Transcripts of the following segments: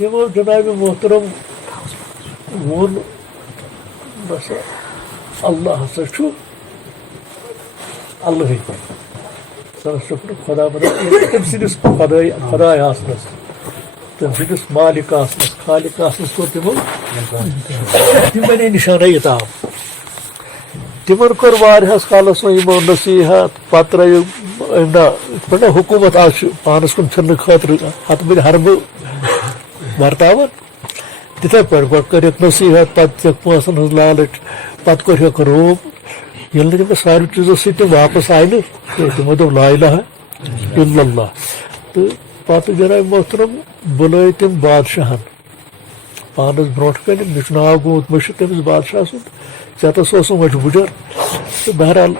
یمو جناب محترم وون بس اللہ ہسا چھُ اللہٕے سر شکر خدا بنا تٔمۍ سٕنٛدِس خداے آسنس تٔمۍ سٕنٛدِس مالک آسنس خالق آسنس کوٚر تِمو تِم بنے نشانہ عطاب تمن کوٚر واریاہس کالس وۄنۍ یِمو نصیحت پتہٕ ترٲیِو حکوٗمت آز چھُ پانس کُن پھِرنہٕ خٲطرٕ ہتہٕ بٔلۍ حربہٕ ورتاوان تِتھے پٲٹھۍ گۄڈٕ کٔرِکھ نصیحت پتہٕ دِژٕکھ پونٛسن ہٕنٛز لالٕچ پتہٕ کوٚرہکھ روب ییٚلہِ نہٕ تٔمِس ساروٕے چیٖزو سۭتۍ تِم واپس آیہِ نہٕ تِمو دوٚپ لا الہ الا اللہ تہٕ پتہٕ جناب محترم بُلٲے تِم بادشاہن پانس برونٛٹھ کنہِ مےٚ چھُ ناو گوٚمُت مٔشِد تٔمِس بادشاہ سُنٛد ژےٚ اوسُم مجبوٗجر تہٕ بہرحال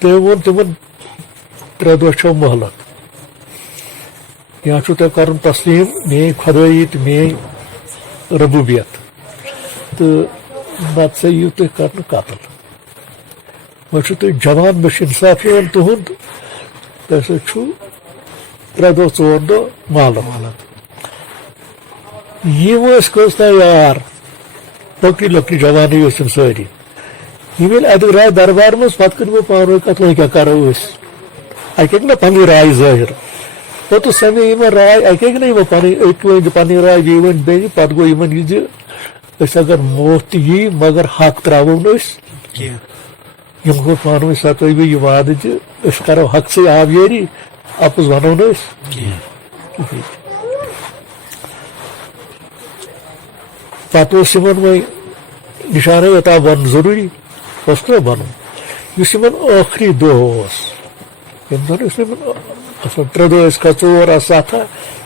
تٔمۍ ووٚن تِمن 3 دۄہ چھو مہلت یا چھُو تۄہہِ کرُن تسلیٖم میٲنۍ خۄدٲیی تہٕ میٲنۍ ربوٗبیت تہٕ نتہٕ سا یِیِو تُہۍ کرنہٕ قتل وۄنۍ چھُو تُہۍ جوان مےٚ چھُ اِنصاف یِوان تُہُنٛد تۄہہِ سۭتۍ چھُو 3 دۄہ 4 دۄہ مہلت یِم ٲسۍ کٔژتام یار لۄکٹی لۄکٹی جوانی ٲسۍ تِم سٲری یِم ییٚلہِ اَتہِ درٛاے دربار منٛز پتہٕ کٔر یِمو پانہٕ ؤنۍ کتھ وۄنۍ کیٛاہ کرو أسۍ اَکہِ ہیٚکہِ نا پنٕنۍ راے ظٲہِر پوٚتُس سمے یِمن راے اَکہِ ہیٚکہِ نا یِمو پنٕنۍ أکۍ ؤنۍ پنٕنۍ راے بیٚیہِ ؤنۍ بیٚیہِ پتہٕ گوٚو یِمن یہِ زِ أسۍ اگر موت تہِ یی مگر حق ترٛاوو نہٕ أسۍ یِم کوٚر پانہٕ ؤنۍ ستٲوِو یہِ وعدٕ زِ أسۍ کرو حقسٕے آبیٲری اَپُز ونو نہٕ أسۍ کِہیٖنۍ پتہٕ اوس یِمن وۄنۍ نشانہ عطاب ونُن ضروٗری اوس نا ونُن یُس یِمن ٲخری دۄہ اوس ییٚمہِ دۄہ ٲسۍ یِمن 3 دۄہ ٲسۍ 4 آ 7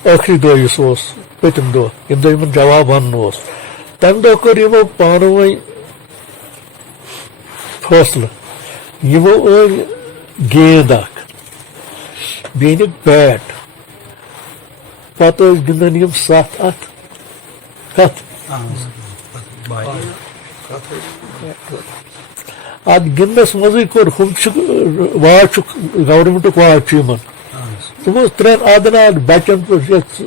ٲخری دۄہ یُس اوس پٔتِم دۄہ ییٚمہِ دۄہ یِمن جواب ونُن اوس تمہِ دۄہ کوٚر یِمو پانہٕ ؤنۍ فٲصلہٕ یِمو أنۍ گیند اکھ بیٚیہِ أنِکھ بیٹ پتہٕ ٲسۍ گِنٛدان یِم 7 اتھ کتھ اتھ گِنٛدنس منٛزٕے کوٚر ہُم چھُ واچ چھُ گورمنٹُک واچ چھُ یِمن تِمو 3 آدٕ بچن پٮ۪ٹھ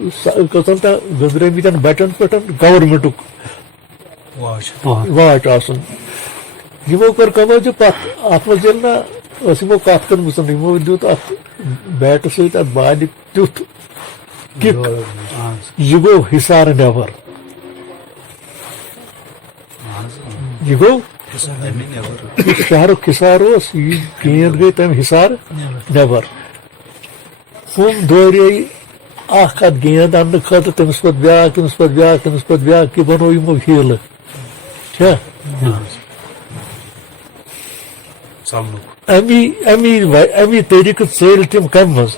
کٔژن تام گٔنٛزرٲمٕتٮ۪ن بچن پٮ۪ٹھ گورمنٹُک واچ آسُن یِمو کٔر کٲم زِ پتہٕ اتھ منٛز ییٚلہِ نا ٲس یِمو کتھ کٔرمٕژ یِمو دیُت اتھ بیٹہٕ سۭتۍ اتھ بالہِ تیُتھ کِک یہِ گوٚو حِصار نٮ۪بر یہِ گوٚو شہرُک حِصار اوس یہِ گیند گٔے تمہِ حِصار نٮ۪بر ہُم دورے اکھ اتھ گیند اننہٕ خٲطرٕ تٔمِس پتہٕ بیٛاکھ تٔمِس پتہٕ بیٛاکھ تٔمِس پتہٕ بیٛاکھ یہِ بنوو یِمو ہیٖلہٕ چھا امی طریٖقہٕ ژٔلۍ تِم کمہِ منٛز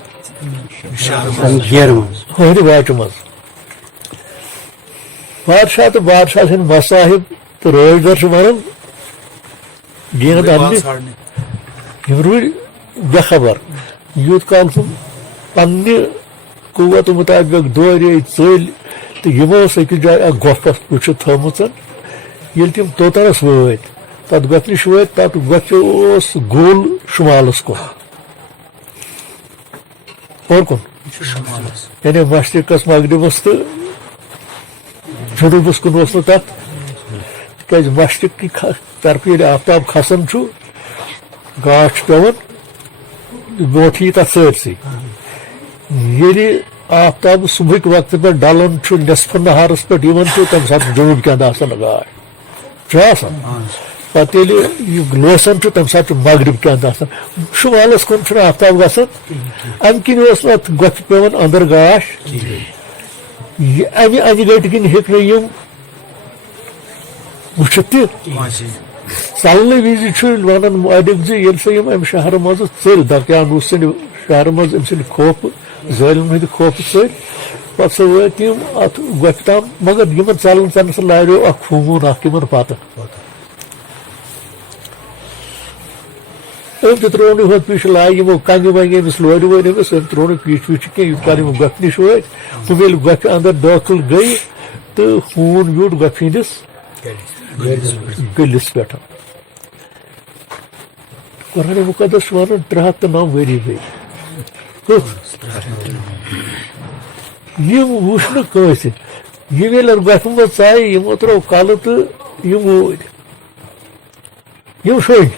ہُہنٛدِ واچہِ منٛز بادشاہ تہٕ بادشاہ سٕنٛدۍ مصاحب تہٕ رٲچھ چھِ ونان گیند اننہِ یِم روٗدۍ بے خبر یوٗت کال تِم پننہِ قوت مُطٲبق دورے ژٔلۍ تہٕ یِمو ٲس أکِس جایہِ اکھ گۄپھ وٕچھِتھ تھٲومٕژ ییٚلہِ تِم توٚتنس وٲتۍ تتھ گۄپھِ نِش وٲتۍ تتھ گۄپھِ اوس گوٚل شُمالس کُن اور کُن یعنی مشرقس مغربس تہٕ جنوٗبس کُن اوس نہٕ تتھ تِکیٛازِ مشرق کہِ طرفہٕ ییٚلہِ آفتاب کھسان چھُ گاش چھُ پیٚوان برونٛٹھ یی تتھ سٲرسٕے ییٚلہِ آفتاب صبحٕکۍ وقتہٕ پٮ۪ٹھ ڈلان چھُ نصفہٕ نہارس پٮ۪ٹھ یِوان چھُ تمہِ ساتہٕ جنوٗبکہِ انٛدٕ آسان گاش چھُ آسان پتہٕ ییٚلہِ یہِ لوسان چھُ تمہِ ساتہٕ چھُ مغربکہِ انٛدٕ آسان شُمالس کُن چھُنہٕ آفتاب گژھان امہِ کِنۍ اوس نہٕ اتھ گۄپھِ پیٚوان انٛدر گاش امہِ انہِ گٔٹۍ کِنۍ ہیٚکۍ نہٕ یِم وٕچھِتھ تہِ ژلنہٕ وِزِ چھُ ونان مٲلِک زِ ییٚلہِ سا یِم امہِ شہرٕ منٛزٕ ژٔلۍ درکیان روٗد سٕنٛدِ شہرٕ منٛز أمۍ سٕنٛدِ خوفہٕ ظٲلِم ہٕنٛدِ خوفہٕ سۭتۍ پتہٕ سا وٲتۍ یِم اتھ گۄپھِ تام مگر یِمن ژلنس لاریو اکھ خوٗن اکھ یِمن پتہٕ أمۍ تہِ ترٛوو نہٕ ہُتھ پیٖچھِ لاگہِ یِمو کنہِ ونہِ أمِس لورِ وورِ أمِس أمۍ ترٛوو نہٕ پیٖچھِ ویٖچھِ کینٛہہ یوٗت کال یِم گۄپھِ نِش وٲتۍ تِم ییٚلہِ گۄپھِ انٛدر دٲخل گٔیہِ تہٕ خوٗن ویوٗٹھ گۄپھِ ہٕنٛدِس گٔلِس پٮ۪ٹھ قرآنِ مُقدس چھُ ونان 309 ؤری گٔے یم وچھ نہٕ کٲنٛسہِ یم ییٚلہِ گۄپھِ منٛز ژایہِ یمو ترٛوو کلہٕ تہٕ یم وٲتۍ یم شۄنٛگۍ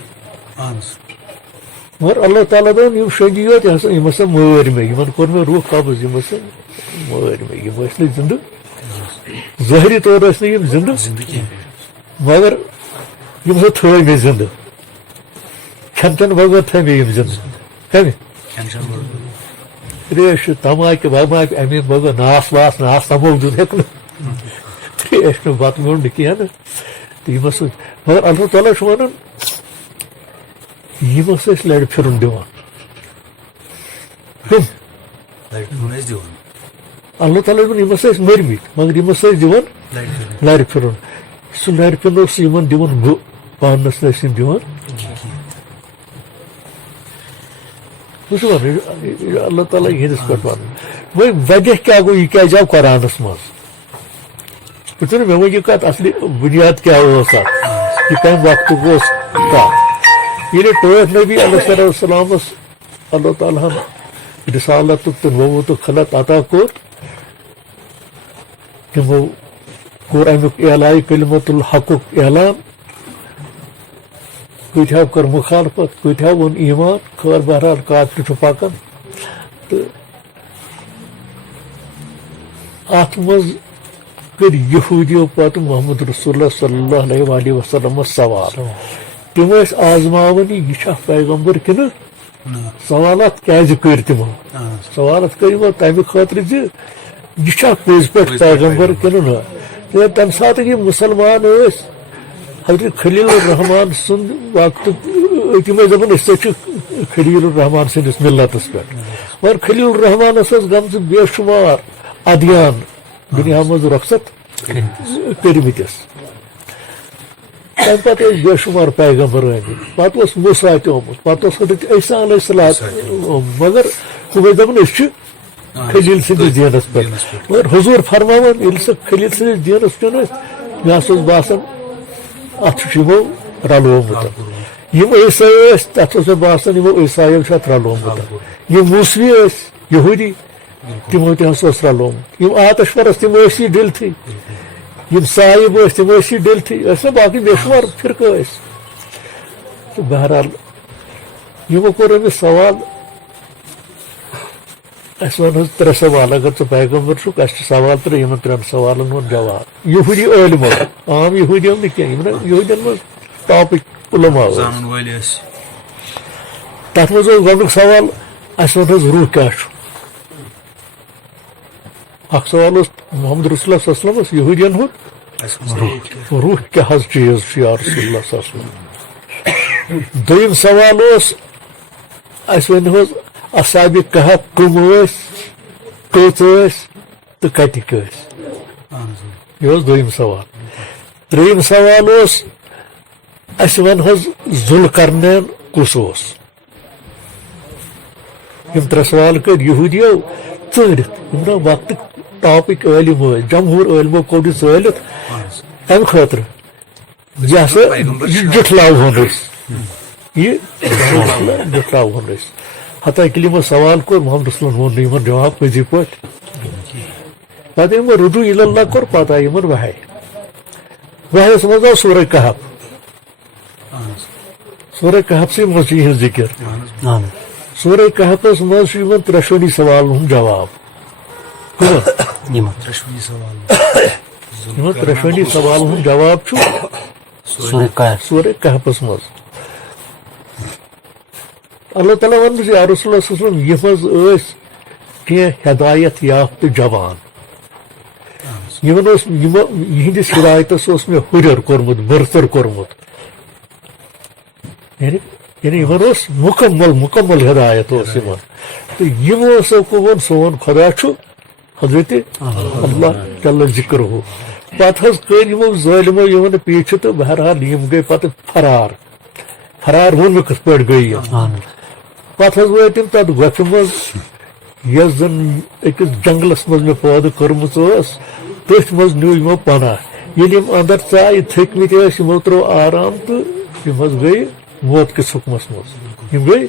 مگر اللہ تعالیٰ دوٚپُن یم شۄنٛگی یوت یم ہسا مٲرۍ مےٚ یمن کوٚر مےٚ روح قبض یم ہسا مٲرۍ مےٚ یم ٲسۍ نہٕ زندٕ ظٲہری طور ٲسۍ نہٕ یم زندٕ مگر یم ہسا تھٲے مےٚ زندٕ کھٮ۪ن چٮ۪ن بغٲر تھٲے مےٚ یم زندٕ کمہِ تریش تماکہِ وماکہِ امہِ بغٲر ناس واس ناس تموک دیُن ہیٚکہِ نہٕ تریش نہٕ بتہٕ میوٚنڈ نہٕ کینٛہہ نہٕ تہٕ یم ہسا مگر اللہ تعالیٰ چھُ ونان یم ہسا ٲسۍ لرِ پھِرُن دِوان اللہ تعالیٰ چھُ یم ہسا ٲسۍ مٔرمٕتۍ مگر یم ہسا ٲسۍ دِوان لرِ پھِرُن سُہ لرِ پھِرُن اوس یمن دِوان گوٚو پانس نہٕ ٲسۍ یم دِوان اللہ تعالیٰ یہندس پہ ون وی وجہ کیا گو یہ کیا قرآنس مز نا مے ون یہ کت اصلی بنیاد کیا یہ کم وقت کت یہ ٹوٹھ نبی علیہ السلام اللہ تعالیٰ ہن رسالت تو نبوت خلط عطا کور تمو کور امیک اعلائی کلمت الحق اعلان کتیا کر مخالفت کتیا وون ایمان خیر بہرحال کافر چھ پکان تو ات مز کر یہودیو پتہ محمد رسول اللہ صلی اللہ علیہ وسلم سوال تم آزماون یہ پیغمبر کن سوالات کیازِ کر تمو سوالات کر تمہ خاطر زِ یہ پز پہ پیغمبر کن نا تمہ سات یہ مسلمان حضرت خلیل الرحمان سند وقت تم دپان خلیل الرحمان سندس ملتس پہ مگر خلیل الرحمان گمز بے شمار ادیان دنیا مز رخصت کرمتس تمہ پتہ بے شمار پیغمبر آمت پتہ موسیٰ تہ آمت پتہ حضرت عیسیٰ علیہ السلام مگر تم دپان خلیل سندس دینس پہ مگر حضور فرماون یل سہ خلیل سندس دینس کن مے باسان ات رلومت یم عیسائی تک باسان عیسائیو ات رلومت یم موسوی یہودی تمو تہ رلومت یم آتش پرست تم یہ ڈلتھی یم صاحب تم یہ ڈلتھی نا باقی بے شمار فرقہ تو بہرحال یمو کور امس سوال اس ون ترے سوال اگر ژٕ پیغمبر چھُکھ اسہِ چھُ سوال ترے یمن ترین سوالن ہُنٛد جواب یہودی عٲلمو عام یہودی نہٕ کینٛہہ یم یہودین منٛز ٹاپک علما تتھ منٛز اوس گۄڈنیُک سوال اسہِ ون حظ روح کیاہ چھُ اکھ سوال اوس محمد رسول اللہ صلی اللہ علیہ وسلم یہودین ہُنٛد روح کیاہ حظ چیٖز چھُ یا رسول اللہ صلی اللہ علیہ وسلم دوٚیِم سوال اوس اسہِ ؤنِو حظ اصحاب کہف کم کٔژ تو کتک یہ دوٚیِم سوال ترٛیٚیِم سوال اس ون حظ ذوالقرنین کس یم ترے سوال کر یہودیو ژٲرِتھ یم نا وقت ٹاپک عٲلم جمہور عٲلمو کوٚڑ یہِ ژٲلِتھ امہِ خٲطرٕ یہ ہسا جٹھلاوہون یہ جٹھلاوہون حتیٰ کہ یمو سوال کور محمد رسول وون نہٕ جواب پزی پٲٹھۍ پتہٕ یمو رجوع اللہ کور پتہٕ آیہِ یمن وحی وحیس منٛز آو سورہ کہف سورہ کہف سی منٛز چھُ یِہنٛز ذکر سورہ کہفس منٛز چھُ یمن ترٛشوٕنی سوالن ہُنٛد جواب یمن ترٛشوٕنی سوالن ہُنٛد جواب چھُ سورہ کہفس منٛز اللہ تعالیٰ ون یا رسول اللہ صلی اللہ علیہ وسلم یہ مز کینٛہہ ہدایت یافتہ جوان یہندس ہدایتس مے ہُریر کورمت برتر کورمت یعنی یمن مکمل ہدایت تو یمو وون سون خدا چھُ حضرت اللہ جل ذکر ہو پتہ حظ کر یمو ظالمو یمن پیچھِ تو بہرحال یم گئی پتہ فرار وون مےٚ کِتھ پٲٹھۍ گٔے یم پتہ حظ وٲتۍ تِم تتھ گۄپھِ منٛز یۄس زن أکِس جنگلس منٛز مےٚ پٲدٕ کٔرمٕژ ٲس تٔتھۍ منٛز نیوٗ یِمو پناہ ییٚلہِ یِم اندر ژایہِ تھٔکمٕتۍ ٲسۍ یِمو ترٛوو آرام تہٕ یِم حظ گٔے موت کِس حُکمس منٛز یِم گٔے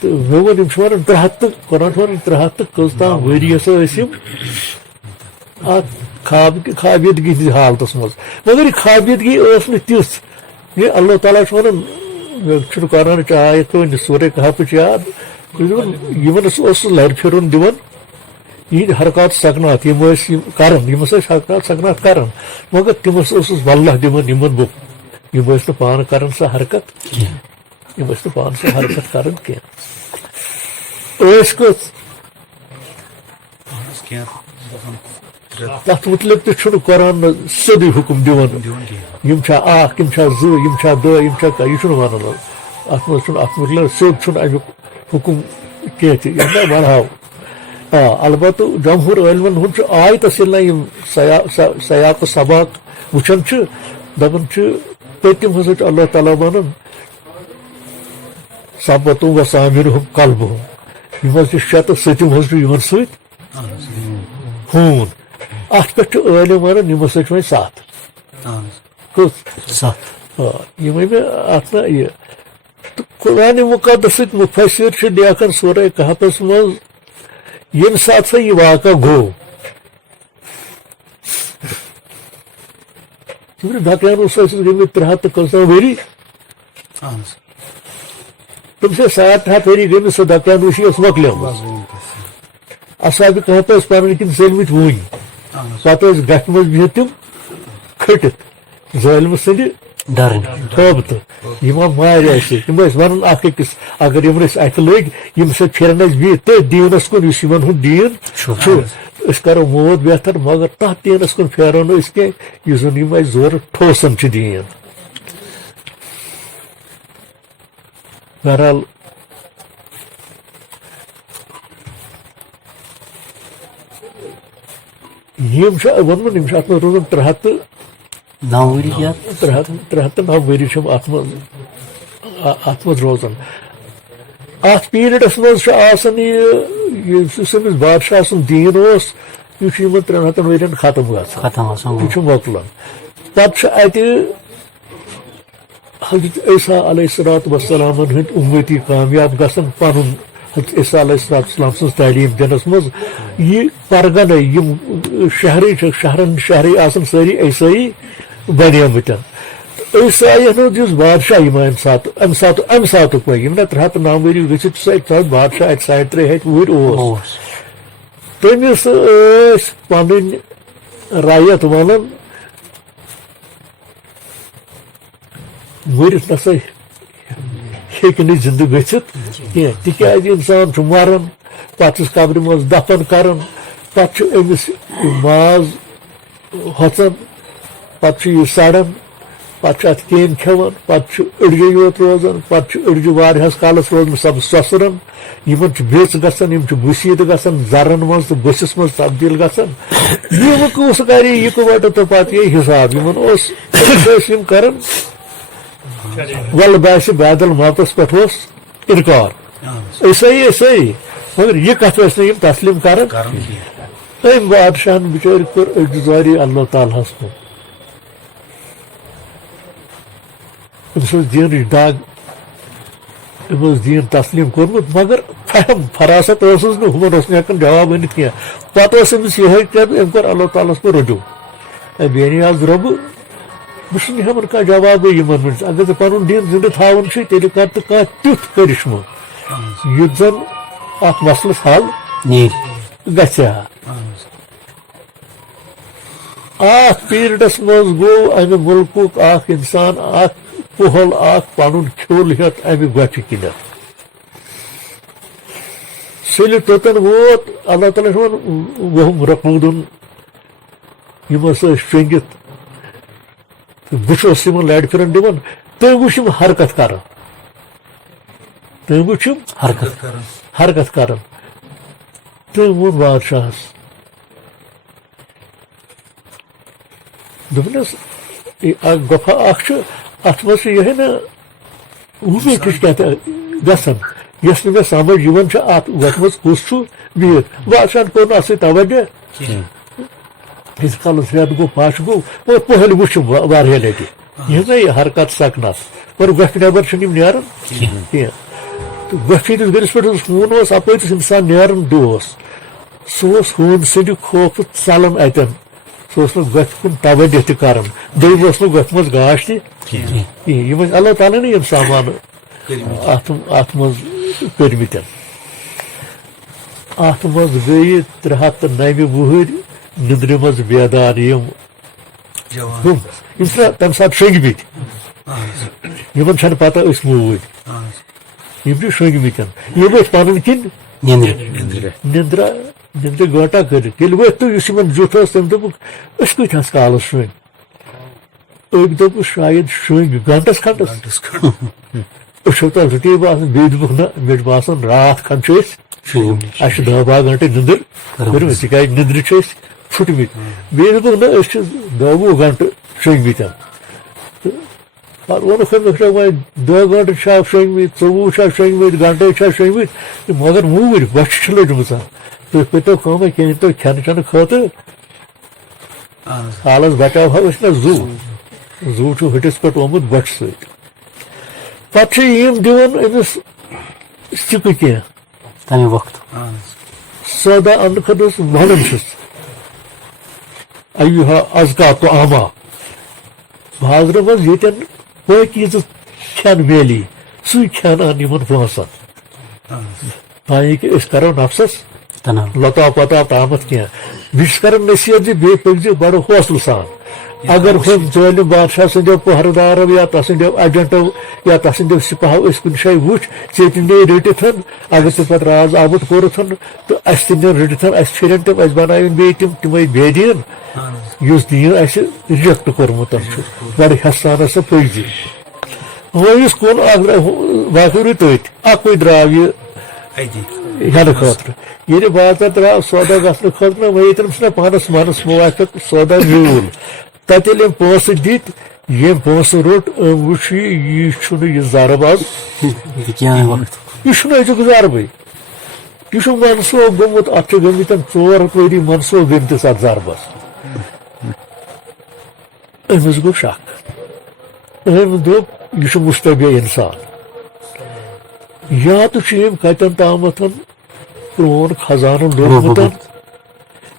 تو مے وون یم ونان 300 قرآن ونان 300 کٔژ تام ؤریَس ٲسۍ یِم اکھ خابیدگی ہِنٛدِس حالتس منٛز مگر یہِ خابیدگی ٲس نہٕ تِژھ یہِ اللہ تعالیٰ چھُ ونان مےٚ چھُنہٕ قرآنٕچ آیت کٕہٕنۍ سورہ کہفٕچ یاد یِمن اوس سُہ لرِ پھِرُن دِوان یِہِنٛدۍ حرکات سکنات یِم ٲسۍ یِم کران یِم ٲسۍ حرکات سکنات کران مگر تِمس اوسُس واللہ دِوان یِمن بہٕ یِم ٲسۍ نہٕ پانہٕ کران سۄ حرکت یِم ٲسۍ نہٕ پانہٕ سۄ حرکت کران کینٛہہ ٲسۍ کٔژ تتھ متعلق تہِ چھُنہٕ قرآن سیوٚدُے حُکم دِوان یِم چھا اکھ یِم چھا زٕ یِم چھا دہ یِم چھا کاہ یہِ چھُنہٕ ونان اتھ منٛز چھُنہٕ اتھ متعلق سیوٚد چھُنہٕ امیُک حُکم کینٛہہ تہِ یِم مےٚ ونہاو البتہ جمہوٗر عٲلمن ہُنٛد چھُ آیتس ییٚلہِ نہ یِم سیاق و سباق وٕچھان چھِ دپان چھِ پٔتِم ہسا چھُ اللہ تعالیٰ ونان ثبتو و سامرہم قلبہم یِم حظ چھِ شےٚ تہٕ سٔتِم حظ چھُ یِمن سۭتۍ ہوٗن اتھ پٮ۪ٹھ چھُ عٲلم ونان یِم ہسا چھِ وۄنۍ 7 یِمے مےٚ اتھ نہ یہِ تہٕ قرآنِ مُقدسٕکۍ مُفسِر چھِ لیکھان سورہ کہفس منٛز ییٚمہِ ساتہٕ سا یہِ واقعہ گوٚو دقیانوس ٲسِس گٔمٕتۍ 300 تہٕ کٔژتام ؤری تِم چھِ 700 ؤری گٔمٕتۍ سۄ دقیانوشی ٲس مۄکلیمٕژ اصحابِ کہف ٲسۍ پنٕنۍ کِنۍ ژٔلمٕتۍ وُنۍ پتہٕ ٲسۍ گٹھِ منٛز بِہِتھ تِم کھٔٹِتھ ظٲلمہٕ سٕنٛدِ خٲبتہٕ یِم مارِ اَسہِ یِم ٲسۍ ونان اکھ أکِس اگر یِمن أسۍ اَتھِ لٔگۍ یِم سۭتۍ پھِرن اَسہِ بِہِتھ تٔتھۍ دیٖنس کُن یُس یِمن ہُنٛد دیٖن چھُ أسۍ کرو موت بہتر مگر تتھ دیٖنس کُن پھیرو نہٕ أسۍ کینٛہہ یُس زن یِم اَسہِ زورٕ ٹھوسان چھِ دیٖن بہرحال یِم چھِ ووٚنمُت یِم چھِ اتھ منٛز روزان 309 ؤری چھِ اتھ منٛز روزان اتھ پیٖریڈس منٛز چھُ آسان یُس أمِس بادشاہ سُنٛد دیٖن اوس یہِ چھُ یِمن 300 ؤرین ختم گژھان یہِ چھُ مۄکلان پتہٕ چھُ اتہِ حضرت عیسیٰ علیہ الصلوۃ والسلامن ہٕنٛدۍ اُمتی کامیاب گژھان پنُن حضرت عیسیٰ علیہ الصلوۃ والسلام سٕنٛز تعلیٖم دِنس منٛز یہِ پرگنے یِم شہرن آسان سٲری عیسٲیی بنیمٕتۍ عیسٲیین ہُنٛد یُس بادشاہ یِم امہِ ساتُک وۄنۍ یِم نہ 309 ؤری گٔژھِتھ چھُ اَتہِ بادشاہ اَتہِ 350 وُہٕرۍ اوس تٔمِس ٲسۍ پنٕنۍ رعیت ونان مٔرِتھ نسا ہیٚکہِ نہٕ زِندٕ گٔژھِتھ کینٛہہ تِکیازِ انسان چھُ مران پتہٕ چھُس قبرِ منٛز دفن کران پتہٕ چھُ أمِس ماز ہۄژان پتہٕ چھُ یہِ سڑان پتہٕ چھُ اتھ کیٚمۍ کھٮ۪وان پتہٕ چھُ أڑجے یوت روزان پتہٕ چھُ أڑجہِ واریاہس کالس روزان سب سۄسران یِمن چھُ بیٚژ گژھان یِم چھِ بُسیٖد گژھان زرن منٛز تہٕ بٔسِس منٛز تبدیٖل گژھان یِم کُس کرِ یِکوَٹہٕ تہٕ پتہٕ یہِ حساب یِمن ٲسۍ یِم کران ول باسہِ بادل موتس پٮ۪ٹھ اوس اِنکار عیسٲیی مگر یہِ کتھ ٲسۍ نہٕ یِم تسلیٖم کران أمۍ بادشاہن بِچٲرۍ کوٚر أڑجہِ اللہ تعالیٰ ہس کُن أمِس اوس دیٖنٕچ دگ أمۍ اوس دیٖن تسلیٖم کوٚرمُت مگر فراست ٲسٕس نہٕ ہُمن اوس نہٕ ہٮ۪کان جواب ؤنِتھ کینٛہہ پتہٕ اوس أمِس یِہے أمۍ کوٚر اللہ تعالیٰ ہس کُن رجوٗع بیٚنہِ حظ رۄبہٕ بہٕ چھُس نہٕ ہٮ۪وان کانٛہہ جوابٕے یِمن منٛز اگر ژٕ پنُن دیٖن زِندٕ تھاوُن چھُے تیٚلہِ کر تہٕ کانٛہہ تیُتھ کرِشمہٕ یُتھ زن اتھ مسلس حل گژھِ ہا اتھ پیٖریڈس منٛز گوٚو امہِ مُلکُک اکھ انسان اکھ پُہل اکھ پنُن کھیوٚل ہٮ۪تھ امہِ گۄپھِ کِنٮ۪تھ سُلہِ توٚتن ووت اللہ تعالیٰ چھُ ونان وہُم رقوٗدُن یِم ہسا ٲسۍ شۄنٛگِتھ تہٕ بہٕ چھُس یِمن لرِ پھِرن دِوان تُہۍ وٕچھ یِم حرکت کران تُہۍ وٕچھ یِم حرکت کران تٔمۍ ووٚن بادشاہس دوٚپنس اکھ گۄپھا اکھ چھُ اتھ منٛز چھُ یِہے نہ وُضوٗ ہِش کیٛاہ گژھان یۄس نہٕ مےٚ سمجھ یِوان چھِ اتھ وتھ منٛز کُس چھُ بِہِتھ بادشاہن کوٚر نہٕ اتھ سۭتۍ توجہ ییٖتِس کالس رٮ۪تھ گوٚو پش گوٚو اور پٔہلۍ وٕچھُم واریاہ لٹہِ یِہٕنٛزے حرکت سکنس مگر گۄپھِ نٮ۪بر چھِنہٕ یِم نیران کینٛہہ وفیدس گرس پہ ہون اپس انسان نیران دہس سہ ہون سند خوف ژلان اتن سہ گھ کن توجہ تہ کران دم گھ مز گاش تہ کہین اللہ تعالیٰ یم سامان ات مز کرمت ات مز گئی 309 وہر نندر مز بیدار یم تمہ سات شنگمت یمن چھنہ پتہ اس موٗدۍ یم شنگمت یم ؤتھۍ پنن کن نندرا گٲنٹا کٔرِتھ ییٚلہِ ؤتھۍ تہٕ یُس یمن زیُٹھ ٲس تٔمۍ دوٚپُکھ أسۍ کۭتِہَس کالس شٔنگۍ أکۍ دوٚپُکھ شاید شٔنگۍ گنٹس کھنڈس أسۍ تتھ رُٹے باسان بیٚیہِ دوٚپُکھ نہ مےٚ چھُ باسان راتھ کھنڈ چھِ أسۍ اَسہِ چھِ 10-12 گنٹہٕ نندٕر کٔرمٕژ تِکیازِ نندرِ چھِ أسۍ پھٕٹمٕتۍ بیٚیہِ دوٚپُکھ نہ أسۍ چھِ 10-20 گنٹہٕ شٔنگمٕتۍ ووٚنُکھ أمِس وۄنۍ 10 گنٹہٕ چھا شٔنگمٕتۍ 24 چھا شٔنگمٕتۍ گنٹے چھا شٔنگمٕتۍ مگر موٗرۍ بۄچھِ چھِ لٔجمٕژ تُہۍ کٔرۍتو کٲمہ کینٛہہ تو کھٮ۪نہٕ چٮ۪نہٕ خٲطرٕ حالس بچاوہو أسۍ نہ زُو چھُ ۂٹِس پٮ۪ٹھ آمُت بۄچھِ سۭتۍ پتہٕ چھِ یِم دِوان أمِس سِکہٕ کینٛہہ تمہِ وقتہٕ سودا اننہٕ خٲطرٕ ونان چھِس ایُہا ازکا تو آما بازرٕ منٛز ییٚتٮ۪ن پٲکیٖزٕ کھٮ۪ن میلی سُے کھٮ۪ن ان یِمن پونٛسن تاکہِ أسۍ کرو نفسس لطاف وطاف تامتھ کینٛہہ بیٚیہِ چھُس کران نصیحت زِ بیٚیہِ پٔکزِ بڑٕ حوصلہٕ سان اگر ہُم ظٲلِم بادشاہ سٕنٛدیو پہرٕدارو یا تس سٕنٛدیو ایجنٹو یا تس سٕنٛدیو سپاہو أسۍ کُنہِ جایہِ وٕچھ ژےٚ تہِ نی رٔٹِتھ اگر ژےٚ پتہٕ راز آبُد کوٚرُتھ تہٕ اَسہِ تہِ نِن رٔٹِتھ اَسہِ پھِرن تِم اَسہِ بنٲوِن بیٚیہِ تِمے بے دیٖن یُس دیٖن اَسہِ رِجکٹ کوٚرمُت چھُ بڑٕ ہٮ۪س سان سۄ پٔکزِ وۄنۍ یُس کُن باقٕے روٗدۍ تٔتھۍ اکُے درٛاو یہِ ہٮ۪نہٕ خٲطرٕ ییٚلہِ بازر درٛاو سودا گژھنہٕ خٲطرٕ وۄنۍ ییٚتٮ۪ن چھُنہ پانس منس موافق سودا میوٗل تتہِ ییٚلہِ أمۍ پونٛسہٕ دِتۍ ییٚمۍ پونٛسہٕ روٚٹ أمۍ وٕچھ یہِ چھُنہٕ یہِ زرب آز یہِ چھُنہٕ أزیُک زربٕے یہِ چھُ منسوخ گوٚمُت اتھ چھِ گٔمٕتۍ 4 ؤری منسوخ گٔمتِس اتھ زربس أمِس گوٚو شک أمۍ دوٚپ یہِ چھُ مُشتبے اِنسان یا تہٕ چھُ أمۍ کتٮ۪ن تامتھ پرٛون خزانہٕ لوٚبمُت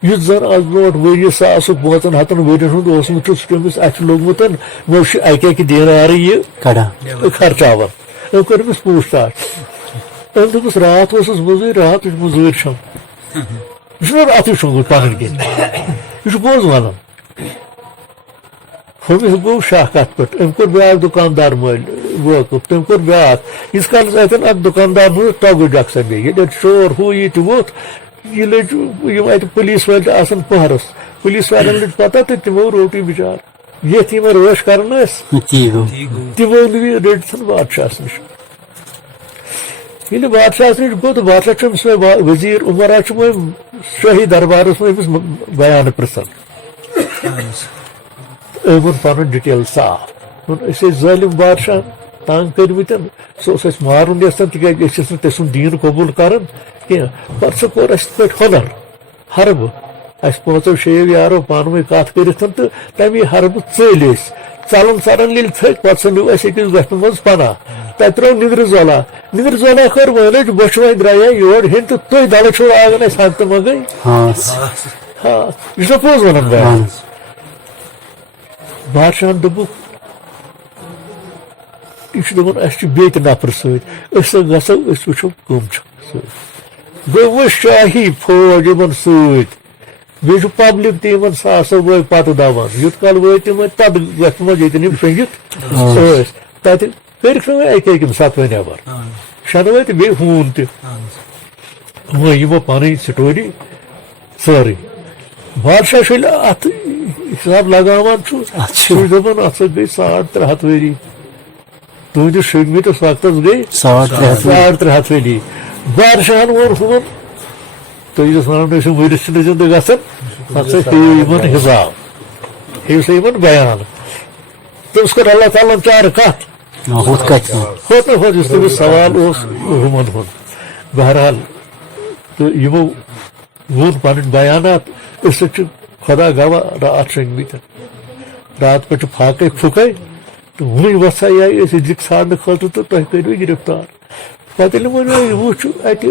یُس زن آز برونٛٹھ ؤری 1000-500 ؤرین ہُنٛد اوسمُت چھُ سُہ چھُ أمِس اَتھِ لوٚگمُت وۄنۍ چھُ اکہِ دیٖنارٕ یہِ خرچاوان أمۍ کٔر أمِس پوٗچھ تاچھ أمۍ دوٚپُس راتھ اوسُس مٔزوٗرۍ راتٕچ مٔزوٗرۍ چھَم یہِ چھُنہ اَتھٕے شۄنٛگمُت پنٕنۍ کِنۍ یہِ چھُ پوٚز ونان ہُمِس گوٚو شک اتھ پٮ۪ٹھ أمۍ کوٚر بیٛاکھ دُکاندار مٲلۍ وٲقف تٔمۍ کوٚر بیٛاکھ ییٖتِس کالس اتٮ۪ن اکھ دُکاندار ہُنٛد تۄگُج اکھ سپدے ییٚلہِ اَتہِ شور ہُہ یہِ تہِ ووٚتھ یہِ لٔج یِم اَتہِ پُلیٖس وٲلۍ تہِ آسان پہرس پُلیٖس والٮ۪ن لٔج پتہ تہٕ تِمو روٚٹ یہِ بِچار ییٚتھۍ یِمن رٲچھ کران ٲسۍ تِمو نیوٗ یہِ رٔٹِتھ بادشاہس نِش ییٚلہِ بادشاہس نِش گوٚو تہٕ بادشاہ چھُ أمِس وۄنۍ ؤزیٖر عُمرا چھُ وۄنۍ شٲہی دربارس منٛز أمِس بیانہٕ پرژھان أمۍ ووٚن پنُن ڈِٹیل صاف ووٚن أسۍ ٲسۍ ظٲلِم بادشاہ تنگ کٔرمٕتۍ سُہ اوس اَسہِ مارُن یژھان تِکیازِ أسۍ ٲسۍ نہٕ تٔمۍ سُنٛد دیٖن قبوٗل کران کینٛہہ پتہٕ سُہ کوٚر اَسہِ یِتھ پٲٹھۍ ہۄنر حربہٕ اَسہِ 5-6 یارو پانہٕ ؤنۍ کتھ کٔرِتھ تہٕ تَمی حربہٕ ژٔلۍ أسۍ ژلان ییٚلہِ تھٔکۍ پتہٕ سُہ نیوٗ اَسہِ أکِس گۄپھِ منٛز پناہ تتہِ ترٲو نِندرِ ظۄلا کٔر وۄنۍ لٔج بۄچھِ وۄنۍ درٛایے یور ہیٚنۍ تہٕ تُہۍ دلہٕ چھِو لاگان اَسہِ ہنٛگتہٕ منٛگٕے یہِ چھُنہ پوٚز ونان بادشاہن دوٚپُکھ یہِ چھُ دپان اَسہِ چھُ بیٚیہِ تہِ نفرٕ سۭتۍ أسۍ گژھو أسۍ وٕچھو کٕم چھِ سۭتۍ گوٚو شاہی فوج یِمن سۭتۍ بیٚیہِ چھُ پبلِک تہِ یِمن ساسو وٲلۍ پتہٕ دون یوٗت کال وٲتۍ تِم تتھ وتھِ منٛز ییٚتٮ۪ن یِم شٔنگِتھ ٲسۍ تتہِ کٔرِکھ نہٕ وۄنۍ اکہِ 7 نٮ۪بر شنوٲے تہٕ بیٚیہِ ہوٗن تہِ وۄنۍ یِمو پنٕنۍ سٹوری سٲرٕے بادشاہ چھُ ییٚلہِ اتھ حساب لگاوان چھُ سُہ چھُ دپان اتھ سۭتۍ گٔے 350 ؤری تُہنٛدِس شٔنگمٕتِس وقتس گٔے 350 ؤری بادشاہن ووٚن ہُمن تُہۍ یُس ونان ٲسِو مٔرِتھ چھِنہٕ زِندٕ گژھان پتہٕ سا ہیٚیِو یِمن حساب ہیٚیِو سا یِمن بیان تٔمِس کوٚر اللہ تعالیٰ ہن چارٕ کتھ ہُتھ یُس تٔمِس سوال اوس ہُمن ہُنٛد بہرحال تہٕ یِمو ووٚن پنٕنۍ بیانات أسۍ چھِ خۄدا گواہ راتھ شٔنگمٕتۍ راتھ پٮ۪ٹھ چھُ فاقے پھُکے تہٕ وُنۍ وسا آیہِ أسۍ ذِکر ژھانڈنہٕ خٲطرٕ تہٕ تُہۍ کٔرِو گرفتار پتہ وچھ اتہ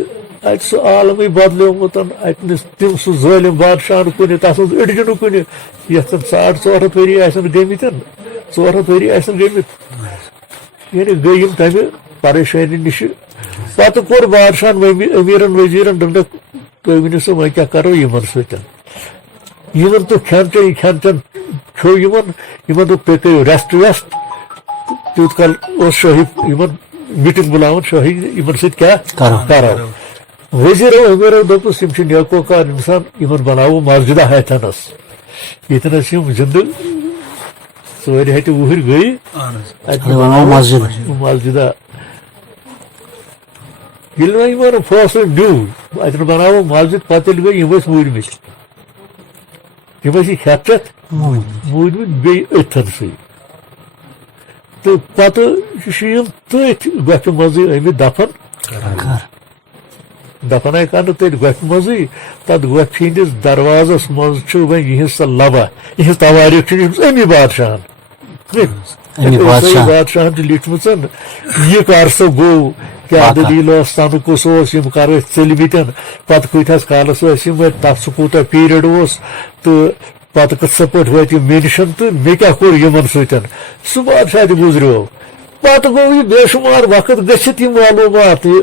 سہ عالمٕے بدلیومُت اتہ تم سہ ظٲلم بادشاہ کُنہِ تس منٛز أڑجہِ نہٕ کُنہِ یتھ 450 ؤری آسن گٔمٕتۍ 400 ؤری آسن گٔمٕتۍ یعنی گٔے یم تمہِ پریشٲنی نِش پتہٕ کوٚر بادشاہن امیٖرن وزیٖرن دوٚپُکھ تُہۍ ؤنِو سا وۄنۍ کیٛاہ کرو یِمن سۭتۍ یِمن تہٕ کھٮ۪ن چٮ۪ن کھیوٚو یِمن دوٚپ تُہۍ کٔرِو ریسٹ ویسٹ تیوٗت کال اوس شٲہی یِمن میٖٹنگ بُلاوان شٲہی یِمن سۭتۍ کیٛاہ کرو وزیٖرو امیٖرو دوٚپُس یِم چھِ نیکوکار اِنسان یِمن بناوو مسجدہ ہیتھنس ییٚتنس یِم زِندٕ 4 ہتہِ وُہٕرۍ گٔیہِ مسجدہ ییٚلہِ وۄنۍ یِمن فٲصلہٕ نیوٗ اتٮ۪ن بناوو مسجد پتہٕ ییٚلہِ گٔے یِم ٲسۍ موٗدمٕتۍ یِم ٲسۍ یہِ کھٮ۪تھ چٮ۪تھ موٗدمٕتۍ بیٚیہِ أتھن سۭتۍ تہٕ پتہٕ چھِ یِم تٔتھۍ گۄپھِ منٛزٕے آمٕتۍ دفن آیہِ کرنہٕ تٔتھۍ گۄپھِ منٛزٕے تتھ گۄپھِ ہٕنٛدِس دروازس منٛز چھُ وۄنۍ یِہنٛز سۄ لبہ یِہنٛز تواریٖخ چھِ لیٖچھمٕژ امی بادشاہن بادشاہن چھِ لیٖچھمٕژ یہِ کر سا گوٚو کیٛاہ دٔلیٖل ٲس تنہٕ کُس اوس یِم کر ٲسۍ ژٔلمٕتۍ پتہٕ کۭتِہس کالس ٲسۍ یِم تتھ سُہ کوٗتاہ پیٖرڈ اوس تہٕ پتہٕ کِتھٕ پٲٹھۍ وٲتۍ یِم مےٚ نِش تہٕ مےٚ کیٛاہ کوٚر یِمن سۭتۍ سُہ بادشاہ تہِ گُزریو پتہٕ گوٚو یہِ بے شُمار وقت گٔژھِتھ یِم معلوٗمات یہِ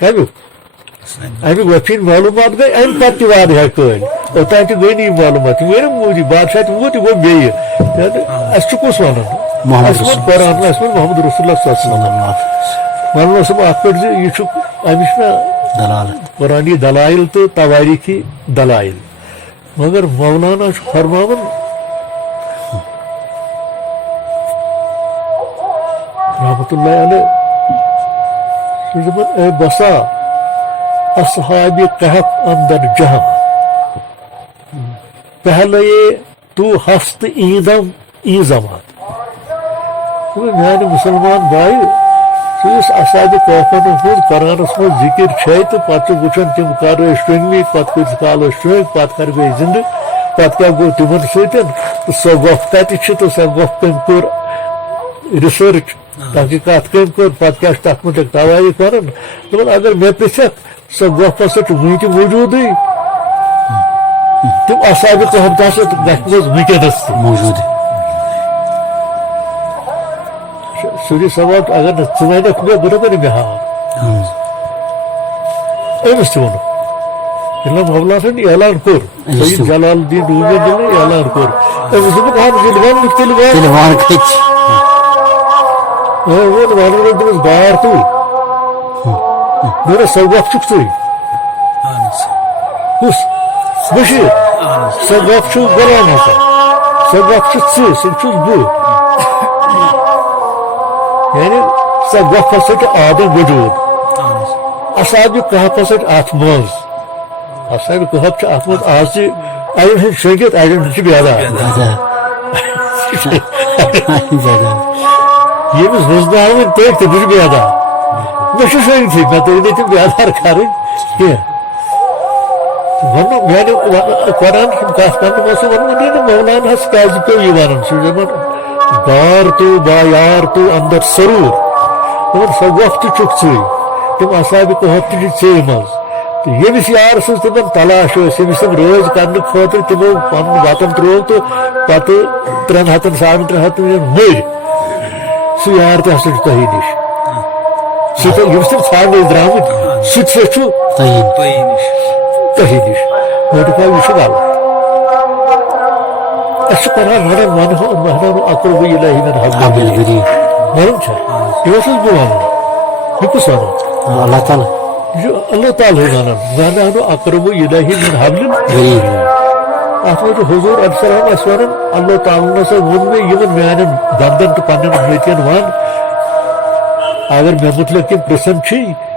کمیُک امہِ گۄپھِ ہٕنٛدۍ معلوٗمات گٔے امہِ پتہٕ تہِ واریاہ کٲلۍ اوٚتانۍ تہِ گٔے نہٕ یِم معلوٗمات یِم گٔے نہٕ موٗدی بادشاہ تہِ ووت یہِ گوٚو بیٚیہِ اسہِ چھُ کُس ونان اسہِ ووٚن قرآن اسہِ ووٚن محمد رسول اللہ صلی اللہ علیہ وسلم ونان اوسُم اتھ پٲٹھۍ زِ یہِ چھُ امِچ نا قرآنی دلایل تہٕ تواریٖخی دلایل مگر مولانا چھُ فرماوان رحمتہ اللہ علیہ سُہ چھُ دپان اے بسا اصحابِ کہف اندر جہاں پہلے تو ہست ایندم ای زمان میانہِ مُسلمان بایہِ سُہ یُس اصحابِ کہفن ہُنٛد قرآنس منٛز ذکر چھے تہٕ پتہٕ چھُ وٕچھان تِم کر ٲسۍ شۄنٛگمٕتۍ پتہٕ کۭتِس کال ٲسۍ شۄنٛگۍ پتہٕ کر گٔے زِندٕ پتہٕ کیٛاہ گوٚو تِمن سۭتۍ تہٕ سۄ گۄپھ کتہِ چھِ تہٕ سۄ گۄپھ کٔمۍ کوٚر رِسٲرٕچ تحقیٖقات کٔمۍ کوٚر پتہٕ کیٛاہ چھُ تتھ متعلق تواریٖخ ونان دپان اگر مےٚ پرٛژھکھ سۄ گۄپھ ہسا چھُ وُنہِ تہِ موٗجوٗدٕے تِم اصحابِ کہف تہِ ہسا گژھِ منٛز وٕنکیٚنس تہِ موٗجوٗد سُری سوال اگر نہٕ ژٕ ونکھ مےٚ بہٕ دپے مےٚ ہاو أمِس تہِ ووٚنُکھ ییٚلہِ مولانا اعلان کوٚر سید جلال الدین رومی ییٚلہِ اعلان کوٚر أمِس دوٚپُکھ اہن ییٚلہِ ونکھ تیٚلہِ ونان تٔمِس بار تُل مےٚ سۄ گۄپھ چھُکھ ژٕے کُس بشیٖر سۄ گۄپھ چھُ غلام حسن سۄ گۄپھ چھُ ژٕ سُہ چھُس بہٕ یعنی سۄ گۄپھ ہسا چھِ آدم وجوٗد اصحابِ کہف ہسا چھِ اتھ منٛز اصحابِ کہف چھِ اتھ منٛز آز تہِ اڑٮ۪ن ہٕنٛدۍ شۄنٛگِتھ اڑٮ۪ن ہٕنٛدۍ چھِ بیدار ییٚمِس وٕزناوٕنۍ تٔتھۍ تہِ بہٕ چھُس بیدار مےٚ چھُ شۄنٛگتھٕے مےٚ تٔرۍ نہٕ تِم بیدار کرٕنۍ کینٛہہ وننُک میانہِ قرآن کتھ کرنہٕ منٛز سُہ ونُن نہٕ مولانا کیازِ پیٚو یہِ ونُن سُہ چھُ دپان بار تو با یار تو اندر سروٗر دپان سۄ گۄپھ تہِ چھُکھ ژٕے تِم اصحابِ کہف تہِ چھِ ژےٚ منٛز تہٕ ییٚمِس یار سٕنٛز تِمن تلاش ٲس ییٚمِس تِم رٲزۍ کرنہٕ خٲطرٕ تِمو پنُن وطن ترٛوو تہٕ پتہٕ 3 ہتن 3.5 ہتن مٔرۍ سُہ یار تہِ ہسا چھُ تۄہی نِش سُہ ییٚمِس تِم ژھانٛڈنہِ ٲسۍ درٛامٕتۍ سُہ تہِ چھُ تۄہی نِش گۄڈٕ یہِ چھُ غلط اَسہِ چھُ قرآن ونان اقرب الیہ من حبل الورید ونان چھا یہِ اوسُس بہٕ ونان یہِ کُس ونان اللہ تعالیٰ یہِ چھُ اللہ تعالیٰ ونان اقرب الیہ من حبل الورید اتھ منٛز چھُ حضوٗر علیہ السلام اَسہِ ونان اللہ تعالیٰ ہسا ووٚن مےٚ یِمن میانٮ۪ن بندن تہٕ پننٮ۪ن مٔتین ون اگر مےٚ متعلق یِم پرژھان چھِ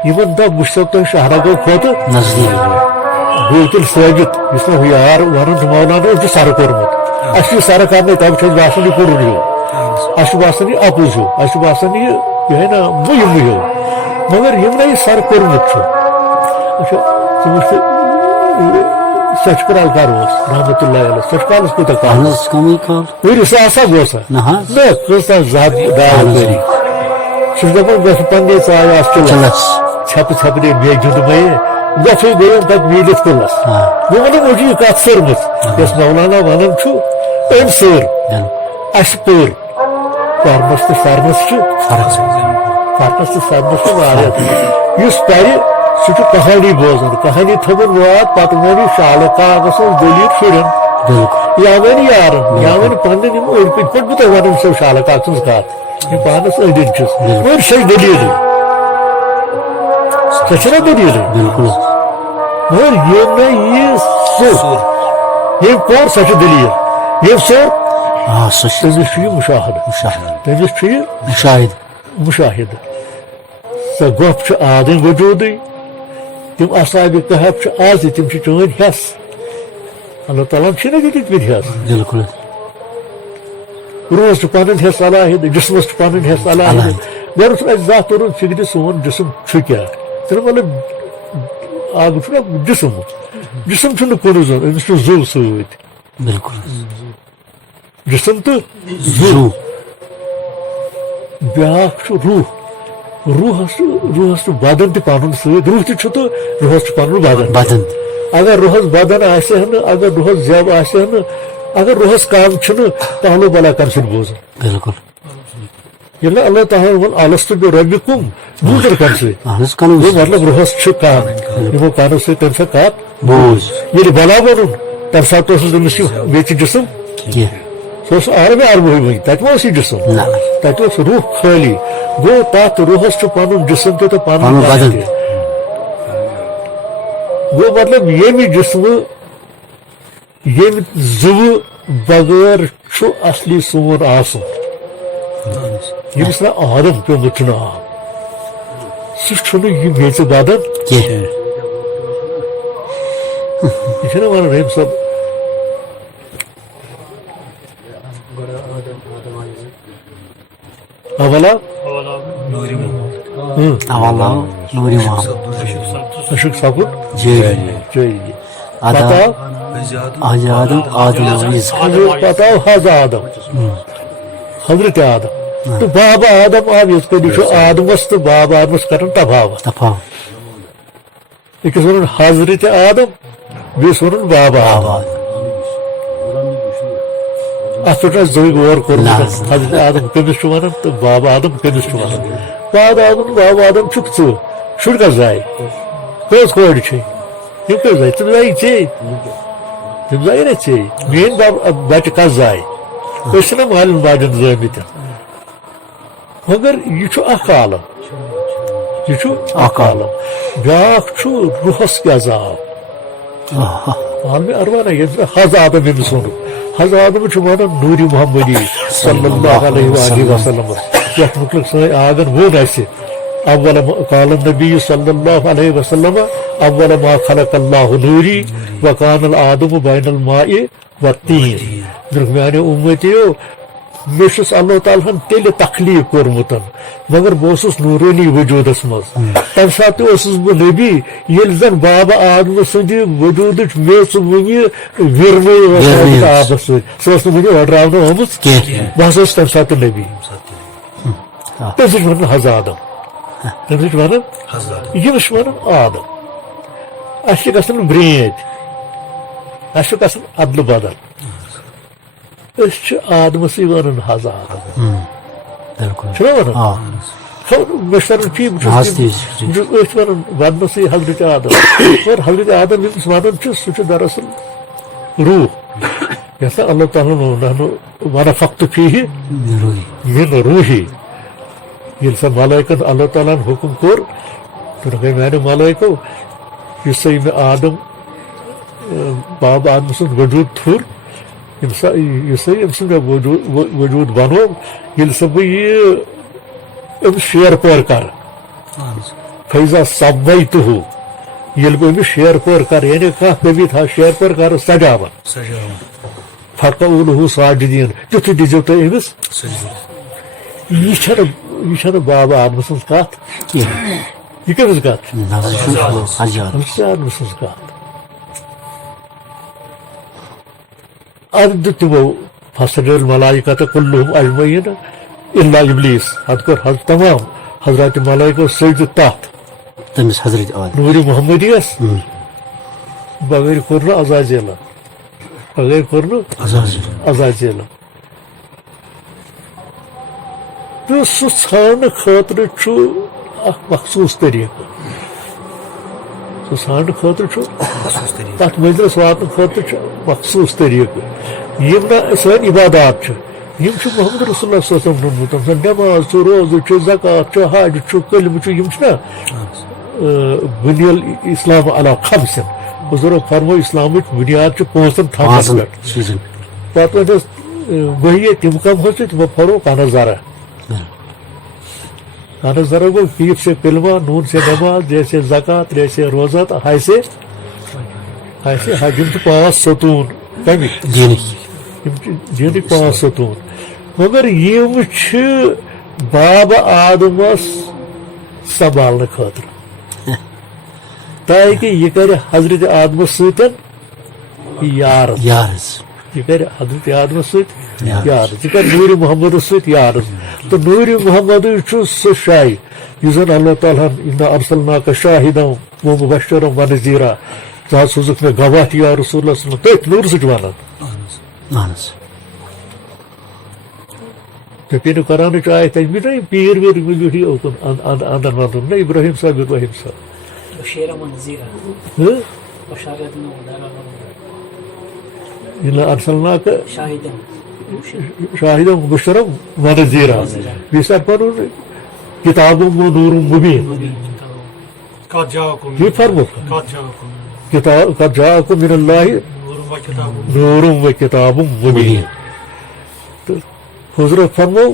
یِمن دپ بہٕ چھُسو تۄہہِ شہرگاہ کھۄتہٕ گوٚو تیٚلہِ ثٲبت یُس مےٚ ہُہ یار ونان چھُ مولانا أمۍ چھُ سرٕ کوٚرمُت اَسہِ چھُ یہِ سرٕ کرنے تَمہِ چھُ اَسہِ باسان یہِ کوٚرُن ہیوٗ اَسہِ چھُ باسان یہِ اپُز ہیوٗ اَسہِ چھُ باسان یہِ نا بُیِمہٕ ہیوٗ مگر یِم نا یہِ سرٕ کوٚرمُت چھُ اچھا ژٕ وٕچھ سچ کرال کر اوس رحمتہ اللہ علیہ سچ کالس کوٗتاہ کال ؤری 100 ہسا گوٚو سا نہ کۭژاہ زیادٕ داو کٲری دپان گژھِ پننہِ ژایہِ آسہِ تِلس ژھٮ۪پہٕ ژھٮ۪پہٕ مےٚ گِنٛد مےٚ گژھو گٔیَم تتہِ میٖلِتھ تِلس بہٕ ونہٕ موجی یہِ کتھ سٔرمٕژ یۄس مولانا ونان چھُ أمۍ سٔر اَسہِ پٔر پرنس تہٕ سرنس چھِ فرقس تہٕ سرنس چھِ واریاہ یُس پرِ سُہ چھُ کہانی بوزان کہانی تھٲوٕن واد پتہٕ وۄنۍ شالہٕ کاغذس منٛز دٔلیٖل شُرٮ۪ن یا وۄنۍ یارن یا وۄنۍ پننٮ۪ن یِم أنٛدۍ پٔکۍ پٲٹھۍ بہٕ تۄہہِ ونان سۄ شالہٕ کاغذ سٕنٛز کتھ یِم پانس أنٛدۍ أنٛدۍ چھُس اور سۄ چھِ دٔلیٖلٕے سۄ چھےٚ نا دٔلیٖلٕے مگر ییٚمۍ نہٕ یہِ سُر ییٚمۍ پوٚر سۄ چھِ دٔلیٖل ییٚمۍ سُر تٔمِس چھُ یہِ مُشاہدٕ تٔمِس چھُ یہِ مُشاہدٕ سۄ گۄپھ چھِ آدٕے وجوٗدٕے تِم اصحابِ کہف چھِ آز تِم چھِ چٲنۍ ہٮ۪س اللہ تعالیٰ ہن چھِنہ دِتِتھ مٕتۍ ہٮ۪س روحس چھُ پنُن حصہٕ صلاحیت جسمس چھُ پنُن حصہٕ صلاحیت گۄڈٕ چھُنہٕ اَسہِ زانٛہہ توٚرمُت فِکرِ سون جسم چھُ کیٛاہ تمیُک مطلب اکھ چھُنہ جسم چھُنہٕ کُنُے زوٚن أمِس چھُ زُو سۭتۍ جسم تہٕ زُو بیٛاکھ چھُ روح روحس چھُ بدن تہِ پنُن سۭتۍ روح تہِ چھُ تہٕ روحس چھُ پنُن بدن اگر روحس بدن آسہِ ہا نہٕ اگر روحس زٮ۪و آسہِ ہا نہٕ اگر روحس کم چھُنہٕ پہلو بلا کر چھُنہٕ بوزان ییٚلہِ اللہ تعالیٰ ووٚن الستُ بربکم بوٗزر کر سۭتۍ مطلب روحس چھُ کم یِمو کانو سۭتۍ تمہِ ساتہٕ کتھ بوز ییٚلہِ بلا ووٚنُن تمہِ ساتہٕ اوسُس أمِس یہِ بیٚیہِ جسم سُہ اوس عالمہِ اربٕے وٕنۍ تتہِ ما اوس یہِ جسم تتہِ اوس روح خٲلی گوٚو تتھ روحس چھُ پنُن جسم تہِ تہٕ پنُن بدن تہِ گوٚو مطلب ییٚمہِ جسمہٕ ییٚمہِ زُوٕ بغٲر چھُ اصلی سون آسُن ییٚمِس نہٕ آدم پیوٚمُت چھُ ناو سُہ چھُنہٕ یہِ میژِ بدن کینٛہہ یہِ چھُنہ ونان أمۍ صٲب اشوک سپُد پتہٕ آو حض آدم حضرت آدم تہٕ بابا آدم آو یِتھ کٔنۍ یہِ چھُ آدمس تہٕ بابا آدمس کران تفاوت أکِس ونُن حضرت آدم بیٚیِس ونُن بابا آدم اتھ پٮ۪ٹھ آسہِ زٕے غور کوٚرمُت حضرت آدم کٔمِس چھُ ونان تہٕ بابا آدم کٔمِس چھُ ونان بابا آدم چھُکھ ژٕ شُرۍ کتھ زاے کٔژ کورِ چھے یِم کٔژ زاے تِم زاے ژے تِم زاے نا ژے میٲنۍ بچہِ کتھ زاے أسۍ چھِنہ مالٮ۪ن باجٮ۪ن زٲمٕتۍ مگر یہِ چھُ اکھ عالم بیٛاکھ چھُ روحس کیٛاہ زاو عالمہِ اروانا ییٚلہِ حض آدم ییٚمِس ووٚنُکھ حض آدم چھُ ونان نوٗرِ محمدی صلی اللہ علیہ وسلم یتھ مُتعلق سٲنۍ آگن ووٚن اَسہِ اول قال النبی صلی اللہ علیہ وسلم اول ما خلق اللہ نوٗری وکان الآدم بین الماء والطین دوٚپُکھ میانیو اُمتیو مےٚ چھُس اللہ تعالیٰ ہن تیٚلہِ تخلیٖق کوٚرمُت مگر بہٕ اوسُس نوٗرٲنی وجوٗدس منٛز تمہِ ساتہٕ تہِ اوسُس بہٕ نبی ییٚلہِ زن بابا آدمہٕ سٕنٛدِ وجوٗدٕچ میژ وٕنہِ وِرنٲے آبس سۭتۍ سۄ ٲس نہٕ وٕنہِ وڈراونہٕ آمٕژ بہٕ ہسا اوسُس تمہِ ساتہٕ تہِ نبی تمہِ سۭتۍ چھِ ونان حض آدم تمہِ سۭتۍ چھِ ونان ییٚمِس چھِ ونان آدم اَسہِ چھِ گژھان برٛینٛدۍ اَسہِ چھُ گژھان ادلہٕ بدل أسۍ چھِ آدمسٕے ونان حض آدم چھُنہ ونان مےٚ چھُ ونان فی بہٕ چھُس أتھۍ ونان وننسٕے حضرت آدم مگر حضرت آدم ییٚمِس ونان چھُ سُہ چھُ دراصل روح یتھ اللہ تعالیٰ ہن ونفخت فیہ من روحی ییٚلہِ سۄ ملٲیکن اللہ تعالیٰ ہن حُکُم کوٚر دوٚپُکھ ہے میانیو ملٲیکو یُس سا یہِ مےٚ آدم بابا آدمہٕ سُنٛد وجوٗد تھوٚر یُس سا أمۍ سُنٛد مےٚ وجوٗد بنوو ییٚلہِ سا بہٕ یہِ أمِس شیر پٲر کرٕ فیضا سمیتہوٗ ییٚلہِ بہٕ أمِس شیر پٲر کرٕ یعنی کانٛہہ کمی تھاو شیر پٲر کرٕ سجاوت فقعوٗ لہوٗ ساجدیٖن تیُتھُے دِزیو تُہۍ أمِس یہِ چھنہٕ بابا آدمہٕ سٕنٛز کتھ کینٛہہ یہِ کٔمِس کتھ آدمہٕ سٕنٛز کتھ ادٕ دیُت تِمو فسجد الملائکۃ کلہم اجمعین الا ابلیس ادٕ کوٚر حض تمام حضرات ملائکہ سجدٕ تتھ تٔمِس حضرت عادل نوٗرِ محمدیس بغٲر کوٚر نہٕ عزازیلن بغٲر کوٚر نہٕ عزازیلن تہٕ سُہ ژھانٛڈنہٕ خٲطرٕ چھُ اکھ مخصوٗص طریٖقہٕ سُہ ژھانٛڈنہٕ خٲطرٕ چھُ تتھ منزلس واتنہٕ خٲطرٕ چھُ مخصوٗص طریٖقہٕ یِم نہٕ سٲنۍ عبادات چھِ یِم چھِ محمد رسول اللہ صلی اللہ علیہ وسلم ووٚنمُت نٮ۪ماز چھُ روزٕ چھُ زکات چھُ حج چھُ کلمہٕ چھُ یِم چھِنہ بُنیل اسلام علی خمسن بزرگ فرمو اسلامٕچ بُنیاد چھِ پانٛژن تھمبن پٮ۪ٹھ پتہٕ ؤنۍ وہی تِم کم حظ چھِ تِمو پرو کنظرہ کنظرہ گوٚو پیٖر سے کلمہ نوٗن سے نٮ۪ماز دے سے زکات رے سے روزہ تہٕ حج سے حج یِم چھِ پانٛژھ ستوٗن کمِکۍ یِم چھِ دیٖنٕکۍ پانٛژھ ستوٗن مگر یِم چھِ بابا آدمس سنبھالنہٕ خٲطرٕ تاکہِ یہِ کرِ حضرت آدمس سۭتۍ یارز یہِ کرِ حضرت آدمس سۭتۍ یارز یہِ کرِ نوٗرِ محمدس سۭتۍ یارز تہٕ نوٗرِ محمدٕے چھُ سُہ شاے یُس زن اللہ تعالیٰ ہن اِنا ارسلناکَ شاہِدًا و مُبشِرًا و نذیٖرًا ژٕ حظ سوٗزُکھ مےٚ گواہ تہِ یا رسول اللہ صلی اللہ علیہ وسلم تٔتھۍ نوٗرٕ سۭتۍ ونان ژےٚ پیٚیہِ نہٕ قرآنٕچ آیت تَمہِ نہ پیٖر ویٖر بیٖٹھٕے اوکُن اندن ونُن نہ ابراہیم صاحب اِنا ارسلناکَ شاہِدًا و مُبشِرًا و نذیٖرًا بیٚیہِ سا پنُن کتابٌ و نوٗرٌ مُبیٖن یہِ فرموکھ قد جاءکم من اللہ نوٗرٌ و کتابٌ مُبیٖن تہٕ حضرت فرمو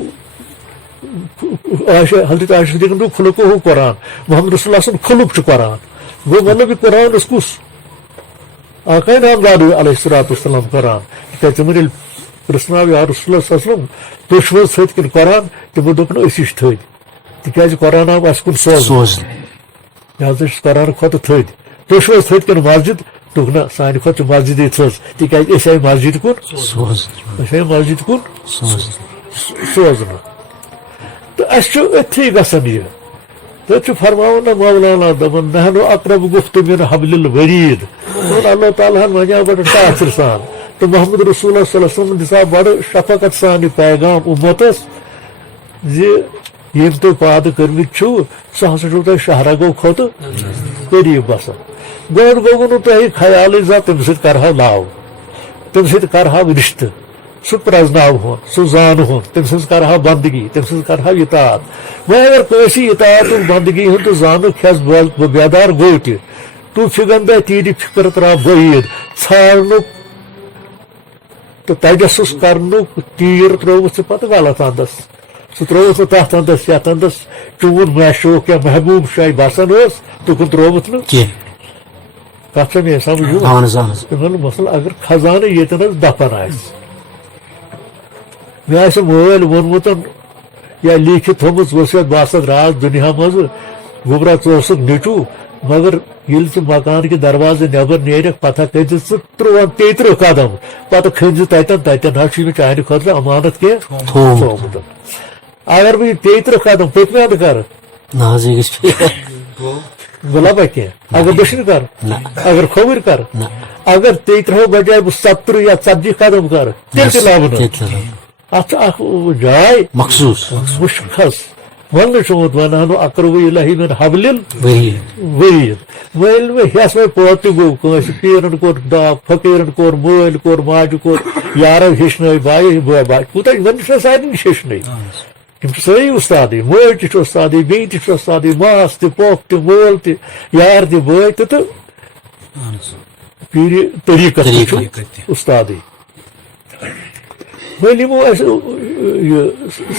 حضرت عائشہ صدیقہ دوٚپ خلقہ قرآن محمد رسول اللہ سُنٛد خلق چھُ قرآن گوٚو مطلب یہِ قرآن اوس کُس آقا نامدار علیہ الصلوۃ والسلام قرآن تِکیٛازِ تِمن ییٚلہِ پرٛژھناو یا رسول اللہ صلی اللہ علیہ وسلم تُہۍ چھِو حظ تھٔدۍ کِنہٕ قرآن تِمو دوٚپ نہٕ أسی چھِ تھٔدۍ تِکیٛازِ قرآن آو اَسہِ کُن سوزنہٕ لہٰذا چھِ قرآن کھۄتہٕ تھٔدۍ تُہۍ چھِو حظ تھٔدۍ کِنہٕ مسجد دوٚپُکھ نہ سانہِ کھۄتہٕ چھِ مسجدٕے تھٔز تِکیٛازِ أسۍ آیہِ مسجد کُن سوزنہٕ تہٕ اَسہِ چھُ أتھی گژھان یہِ تَتہِ چھُ فرماوان نہ مولانا دَپان نحنُ اقرب گُفتُ من حبل الورید اللہ تعالیٰ ہن وَنیٛاو بَڑٕ ٹاچر سان تہٕ محمد رسول اللہ صلی اللہ علیہ وسلم دِژاو بَڑٕ شفقت سان یہِ پیغام اُمتس زِ ییٚمۍ تُہۍ پادٕ کٔرمٕتۍ چھِو سُہ ہسا چھُو تۄہہِ شہرگو کھۄتہٕ قریٖب باسان گۄڈٕ گوٚوٕ نہٕ تۄہہِ خیالٕے زانٛہہ تٔمۍ سۭتۍ کرہاو ناو تٔمۍ سۭتۍ کرہاو رِشتہٕ سُہ پرٛزناوہون سُہ زانہون تٔمۍ سٕنٛز کرہاو بنٛدگی تٔمۍ سٕنٛز کرہاو اطاعت وۄنۍ اگر کٲنٛسہِ اطاعتُک بنٛدگی ہُنٛد تہٕ زانُک کھٮ۪س بہٕ بیدار گوٚو تہِ تو فِگندا تیٖرِ فِکر ترٛاو بعیٖد ژھانٛڈنُک تہٕ تجسُس کرنُک تیٖر ترٛووُتھ ژٕ پتہٕ غلط اندس سُہ ترٛووُتھ نہٕ تتھ اندس یتھ اندس چون معشوق یا محبوب شاہ باسان اوس تُکُن ترٛووُتھ نہٕ کتھ چھا مےٚ سمجھ مسل اگر خزانہٕ ییٚتٮ۪ن حظ دفن آسہِ مےٚ آسہِ مٲلۍ ووٚنمُت یا لیٖکھِتھ تھوٚمُت وصیت بہٕ ہسا درٛاس دُنیا منٛز گوٚبرا ژٕ اوسُکھ نیٚچوٗ مگر ییٚلہِ ژٕ مکان کہِ دروازٕ نٮ۪بر نیرکھ پتہٕ کٔرۍ زِ ژٕ 33 قدم پتہٕ کھٔنۍ زِ تتٮ۪ن حظ چھُ مےٚ چانہِ خٲطرٕ امانت کینٛہہ تھوٚومُت اگر بہٕ یہِ 33 قدم پٔتمہِ اندٕ کرٕ بہٕ لبا کینٛہہ اگر دٔچھِنۍ کرٕ اگر کھووٕرۍ کرٕ اگر 33 بجاے بہٕ 70 یا 40 قدم کرٕ تیٚلہِ تہِ لبہٕ نہٕ اتھ چھِ اکھ جاے مخصوٗص مُشخص وننہٕ چھُ آمُت ونان اقرب الیہ من حبل الورید وۄنۍ ییٚلہِ مےٚ ہٮ۪س وۄنۍ پٲدٕ تہِ گوٚو کٲنٛسہِ پیٖرن کوٚر دب فقیٖرن کوٚر مٲلۍ کوٚر ماجہِ کوٚر یارو ہیٚچھنٲے بایہِ بٲے کوٗتاہ یِمن چھُ سارنٕے نِش ہیٚچھنٕے یِم چھِ سٲری اُستادٕے مٲلۍ تہِ چھُ اُستادٕے بیٚنہِ تہِ چھُ اُستادٕے ماس تہِ پۄپھ تہِ مول تہِ یار تہِ بٲے تہِ تہٕ پیٖرِ طریٖقس تہِ چھُ اُستادٕے وۄنۍ یِمو اَسہِ یہِ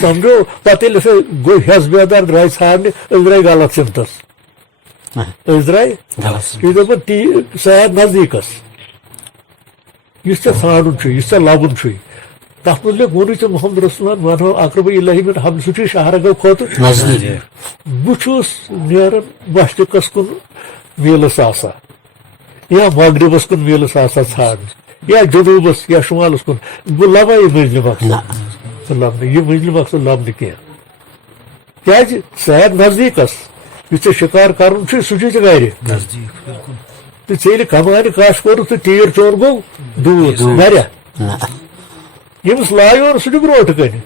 سمجھو پتہٕ ییٚلہِ أسۍ گوٚو ہٮ۪س بیدار درٛاے ژھانڈنہِ أسۍ درٛاے غلط سِمتس أسۍ درٛاے یہِ دپان تی سیر نزدیٖکس یُس ژےٚ ژھانڈُن چھُے یُس ژےٚ لبُن چھُے تتھ متعلق ووٚنُے ژےٚ محمد رسول اللہ ونہو اقرب الیہ من حبل سُہ چھُے شہرگو کھۄتہٕ بہٕ چھُس نیران مشرقس کُن میٖلس آسان یا مغربس کُن میٖلس آسان ژھانڈنہِ یا جنوٗبس یا شُمالس کُن بہٕ لبا یہِ مٔنزلہِ مقصد بہٕ لبنہٕ یہِ مٔنزلہِ مقصد لبنہٕ کینٛہہ کیٛازِ صحت نزدیٖکس یُس ژےٚ شِکار کرُن چھُ سُہ چھُ ژےٚ گرِ نزدیٖک بِلکُل تہٕ ژےٚ ییٚلہِ کمانہِ کاشت کوٚرُتھ تہٕ تیٖر چون گوٚو دوٗر واریاہ نہ ییٚمِس لایون سُہ چھُ برونٛٹھ کَنہِ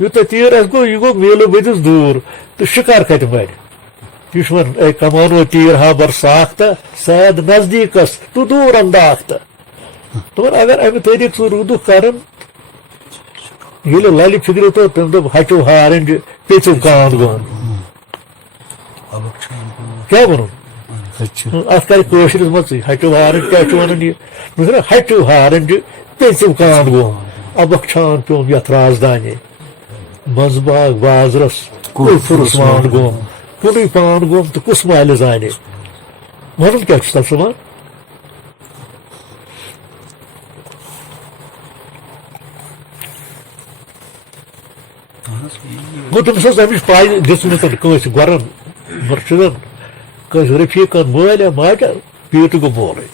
یوٗتاہ تیٖر آسہِ گوٚو یہِ گوٚو میٖلہٕ بٔدِس دوٗر تہٕ شِکار کتہِ مرِ یہِ چھُ وَنان اے کمانو تیٖر ہا بر ساختہ صحت نزدیٖکس تہٕ دوٗر انداختہ دوٚپُن اگر امہِ طریٖقہٕ ژٕ روٗدُکھ کران ییٚلہِ للہِ فِکرِ تو تٔمۍ دوٚپ ہچو ہارٕنۍ پیٚژِو کاند گوٚن آبُک چھان کیٛاہ وَنُن اچھا اتھ کرِ کٲشرِس منٛزٕے ہچو ہارٕنۍ کیٛاہ چھُ وَنان یہِ ہچو ہارٕنۍ پیٚژِو کاند گوٚن ابکھ چھان پیوٚم یتھ رازدانے منٛزٕ باغ بازرس کُلفُرس وان گوٚم کُنُے پان گوٚم تہٕ کُس مالہِ زانے وَنُن کیٛاہ چھُس تتھ ژٕ وَن گوٚو تٔمِس ٲس اَمِچ پاے دِژمٕژ کٲنٛسہِ گۄرن مُرشِدن کٲنٛسہِ رفیٖقن مٲلۍ ماجہِ پیٖر تہِ گوٚو مولٕے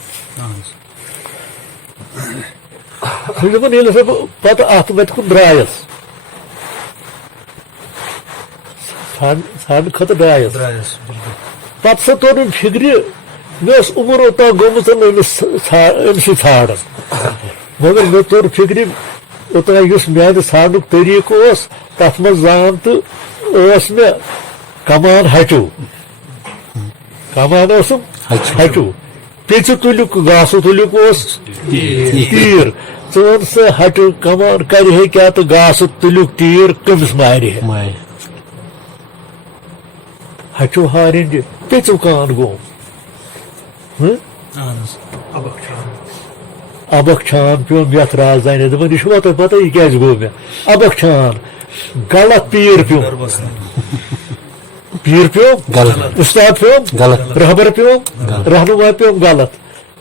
سُہ چھُ دَپان ییٚلہِ ہسا بہٕ پتہٕ اتھ وتہِ کُن درٛایس ژھانڈنہٕ خٲطرٕ درٛایس درٛایس بِلکُل پتہٕ ہسا توٚر مےٚ فِکرِ مےٚ ٲس عُمر اوٚتام گوٚمُت أمسٕے ژھانڈان مگر مےٚ توٚر فِکرِ اوٚتام یُس میانہِ ژھانڈنُک طریٖقہٕ اوس تتھ منٛز زان تہٕ ٲس مےٚ کمان ہچو کمان ٲسٕم ہچو پیٚژِ تُلیُک گاسہٕ تُلیُک اوس تیٖر ژٕ وَن سا ہچو کمان کرِ ہے کیٛاہ تہٕ گاسہٕ تُلیُک تیٖر کٔمِس مارِ ہے ماے ہچو ہارٕنۍ پیٚژِو کاند گوٚم اہن حظ آبُک چھان ابکھ چھان پیوٚم یتھ رازدانے دپان یہِ چھُوا تۄہہِ پتہ یہِ کیٛازِ گوٚو مےٚ ابکھ چھان غلط پیٖر پیوٚم گرٕ بسنہٕ پیٖر پیوٚم غلط اُستاد پیوٚم غلط رہبر پیوٚم رہنُما پیوٚم غلط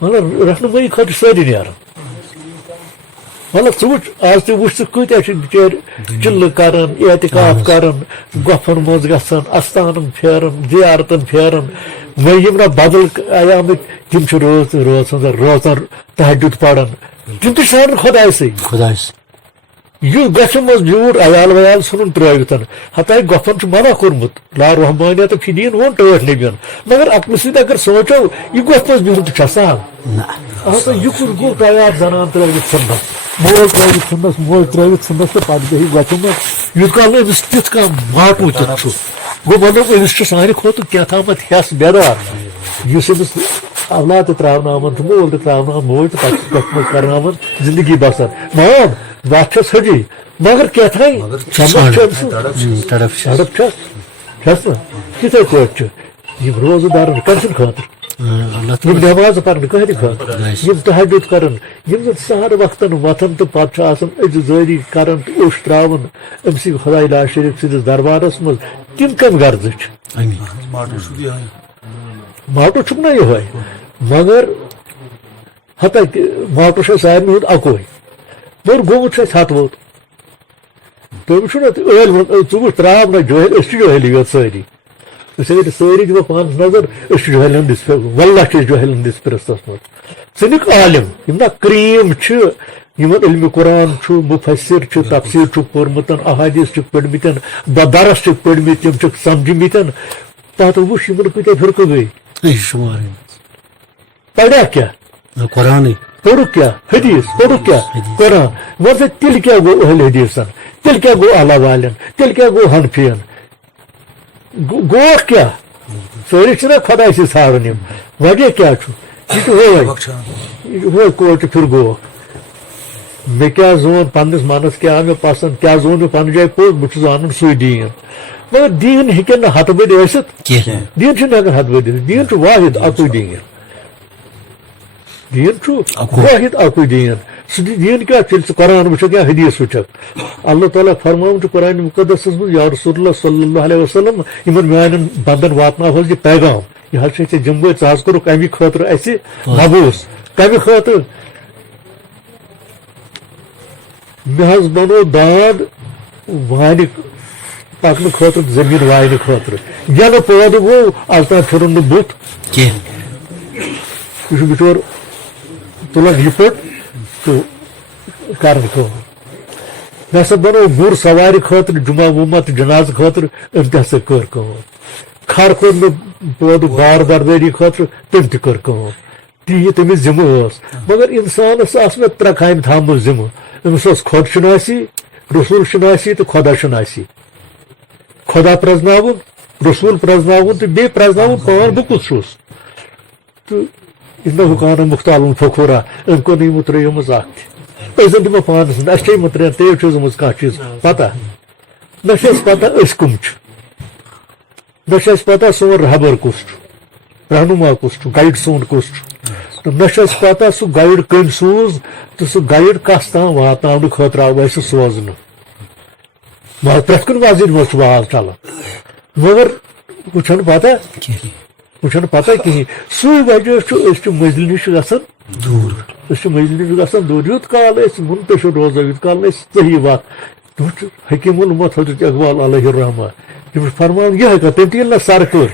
مطلب رہنُمٲیی خٲطرٕ چھِ سٲری نیران مطلب ژٕ وٕچھ آز تہِ وٕچھ ژٕ کۭتیاہ چھِ بِچٲرۍ چِلہٕ کران اعتکاف کران گۄپھن منٛز گژھان استانن پھیران زیارتن پھیران وۄنۍ یِم نہ بدل آمٕتۍ تِم چھِ روزان تہجُد پران تِم تہِ چھِ ژھانڈان خۄدایسٕے خۄدایس یُس گژھِ منٛز بیوٗٹھ عیال ویال ژھٕنُن ترٲوِتھ ہتاے گۄپھن چھُ منع کوٚرمُت لا رحمانیت فی دیٖن ووٚن ٹٲٹھ نبین مگر عقلہٕ سۭتۍ اگر سونٛچو یہِ گۄپھ منٛز بِہُن تہِ چھُ آسان ہسا یہِ کُس گوٚو تیار زنان ترٲوِتھ ژھٕنس مول ترٲوِتھ ژھٕنس موج ترٲوِتھ ژھٕنس تہٕ پتہٕ بیٚہہِ گۄپھِ منٛز یوٗت کال نہٕ أمِس تیُتھ کانٛہہ ماٹوٗ تہِ چھُ گوٚو مطلب أمِس چھُ سانہِ کھۄتہٕ کینٛژھامتھ ہٮ۪س بٮ۪دار یُس أمِس اولاد تہِ تراوناوان تہٕ مول تہِ تراوناوان موج تہٕ پتہٕ چھِ گۄپھِ منٛز کرناوان زندگی بسر مام وتھ چھس حجی مگر کیٛاتھانۍ سمجھ چھُ أمِس تڑپ سڑک چھس نا تِتھے پٲٹھۍ چھُ یِم روزٕ دارن کٔمۍ سٕنٛدِ خٲطرٕ یِم نٮ۪مازٕ پرنہٕ کٕہٕنٛدِ خٲطرٕ یِم تہجُد کران یِم زن سہر وقتن وتھان تہٕ پتہٕ چھُ آسان أزِ زٲری کران تہٕ اوٚش تراوان أمسٕے خۄداے لا شریٖف سٕنٛدِس دربارس منٛز تِم کمہِ غرضہٕ چھِ ماٹو چھُ یِہوٚے ماٹو چھُکھ نا یِہوے مگر ہتا ماٹو چھُ سارنٕے ہُنٛد اکوے مگر گوٚمُت چھُ اَسہِ ہتہٕ ووٚت تٔمِس چھُنہ ٲلۍ ژٕ وٕچھ تراو نہ جوہل أسۍ چھِ جوہلی یوت سٲری أسۍ اگر سٲری دِمو پانس نظر أسۍ چھِ جوہلہِ ہٕنٛدِس واللہ چھِ أسۍ جوہلہِ ہٕنٛدِس پرستس منٛز ژٕنِکھ عالِم یِم نا کریٖم چھِ یِمن علمِ قرآن چھُ مُفسر چھُ تفسیٖر چھُکھ پوٚرمُت احادیٖث چھِکھ پٔرمٕتۍ بدرس چھِکھ پٔرمٕتۍ تِم چھِکھ سمجھمٕتۍ پتہٕ وٕچھ یِمن کۭتیاہ فرقہٕ گٔے شُمار پریا کیٛاہ قرآنٕے پوٚرُکھ کیٛاہ حدیٖث پوٚرُکھ کیٛاہ قرآن وۄنۍ سا تیٚلہِ کیٛاہ گوٚو اہل حدیٖثن تیٚلہِ کیٛاہ گوٚو اللہ والٮ۪ن تیٚلہِ کیٛاہ گوٚو حنفِین گوکھ کیٛاہ سٲری چھِنہ خۄداے سٕے ژھانڈان یِم وجہ کیٛاہ چھُ یہِ چھُ ہوے یہِ چھُ ہوے کوچہِ پھِر گوکھ مےٚ کیٛاہ زون پننِس منس کیٛاہ آو مےٚ پسنٛد کیٛاہ زون مےٚ پننہِ جایہِ پوٚز بہٕ چھُس زانان سُے دیٖن مگر دیٖن ہیٚکن نہٕ ہتہٕ بٔدۍ ٲسِتھ دیٖن چھُنہٕ ہٮ۪کان ہتہٕ بٔدۍ ٲسِتھ دیٖن چھُ واحد اکُے دیٖن دیٖن چھُ واحد اکُے دیٖن سُہ دیٖن کیٛاہ چھُ ییٚلہِ ژٕ قرآن وٕچھکھ یا حدیٖث وٕچھکھ اللہ تعالیٰ فرماوُن چھُ قرآنِ مُقدسس منٛز یا رسول اللہ صلی اللہ علیہ وسلم یِمن میانٮ۪ن بنٛدن واتناو حظ یہِ پیغام یہِ حظ چھُ ژےٚ جمبٲے ژٕ حظ کوٚرُکھ اَمہِ خٲطرٕ اَسہِ مبوٗس کمہِ خٲطرٕ مےٚ حظ بنوو داند وانہِ پکنہٕ خٲطرٕ زٔمیٖن واینہٕ خٲطرٕ یَنہٕ پٲدٕ گوٚو آز تام پھِرُن نہٕ بُتھ کینٛہہ یہِ چھُ بِچور تُلان یہِ پٲٹھۍ تہٕ کران کٲم مےٚ ہسا بنو گر سوارِ خٲطرٕ جمعہ وُمعہ تہٕ جنازٕ خٲطرٕ أمۍ تہِ ہسا کٔر کٲم کھر کوٚر مےٚ پٲدٕ بار بردٲری خٲطرٕ تٔمۍ تہِ کٔر کٲم تی تٔمِس ذمہٕ ٲس مگر اِنسانس آسہٕ مےٚ ترٛےٚ کامہِ تھاومٕژ ذمہٕ أمِس اوس خۄد شناسی رسوٗل شناسی تہٕ خۄدا شناسی خۄدا پرٛزناوُن رسوٗل پرٛزناوُن تہٕ بیٚیہِ پرٛزناوُن پان بہٕ کُس چھُس تہٕ اِنہُ کانہ مختالُن فخوٗرا أمۍ کوٚر نہٕ یِمو ترٛیٚیو منٛز اکھ تہِ أسۍ زن دِمو پانس منٛز اَسہِ چھِ یِمن ترٛٮ۪ن ترٛیٚیو چیٖزو منٛز کانٛہہ چیٖز پتہ نہ چھِ اَسہِ پتہ أسۍ کٕم چھِ نہ چھِ اَسہِ پتہ سون رہبر کُس چھُ رہنما کُس چھُ گایڈ سون کُس چھُ تہٕ نہ چھِ اَسہِ پتہ سُہ گایڈ کٔمۍ سوٗز تہٕ سُہ گایڈ کس تام واتناونہٕ خٲطرٕ آو اَسہِ سوزنہٕ مگر پرٛٮ۪تھ کُنہِ مسجد منٛز چھُ واز چلان مگر ہُہ چھنہٕ پتہ ہُہ چھنہٕ پتہ کِہیٖنۍ سُے وجہ چھُ أسۍ چھِ مٔنزلہِ نِش گژھان دوٗر أسۍ چھِ مٔنزلہِ نِش گژھان دوٗر یوٗت کال أسۍ مُنتشر روزو یوٗت کال أسۍ صحیح وتھ تِم چھِ حکیٖم الامت حضرت اقبال علیہ الرحمان تِم چھِ فرماوان یِہے کتھ تٔمۍ تہِ ییٚلہِ نہ سر کٔر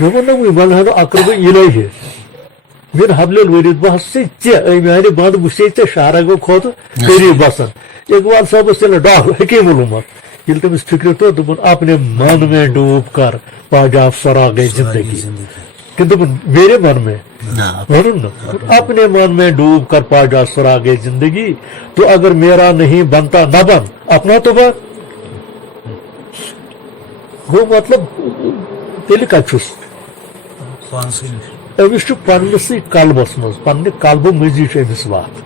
مےٚ ووٚن نہ وٕنۍ منٛزٕ اقرب اِلہہِ مِن حبل الورید بہٕ ہسا چھے ژےٚ میانہِ بنٛد بہٕ چھے ژےٚ شہرگو کھۄتہٕ قریٖب بسان اقبال صٲبس تیٚلہِ ڈاکٹر حکیٖم الامت ییٚلہِ تٔمِس فِکرِ توٚر دوٚپُن اپنے من میں ڈوب کر پاجا سراغے زندگی کہ دوٚپُن میرے من میں وَنُن نا اپنے من میں ڈوب کر پاجا سراغے زندگی تو اگر میرا نہیں بنتا نہ بن اپنا تو بن گوٚو مطلب تیٚلہِ کتہِ چھُس أمِس چھُ پننسٕے قلبس منٛز پننہِ قلبہٕ مٔنٛزی چھُ أمِس وتھ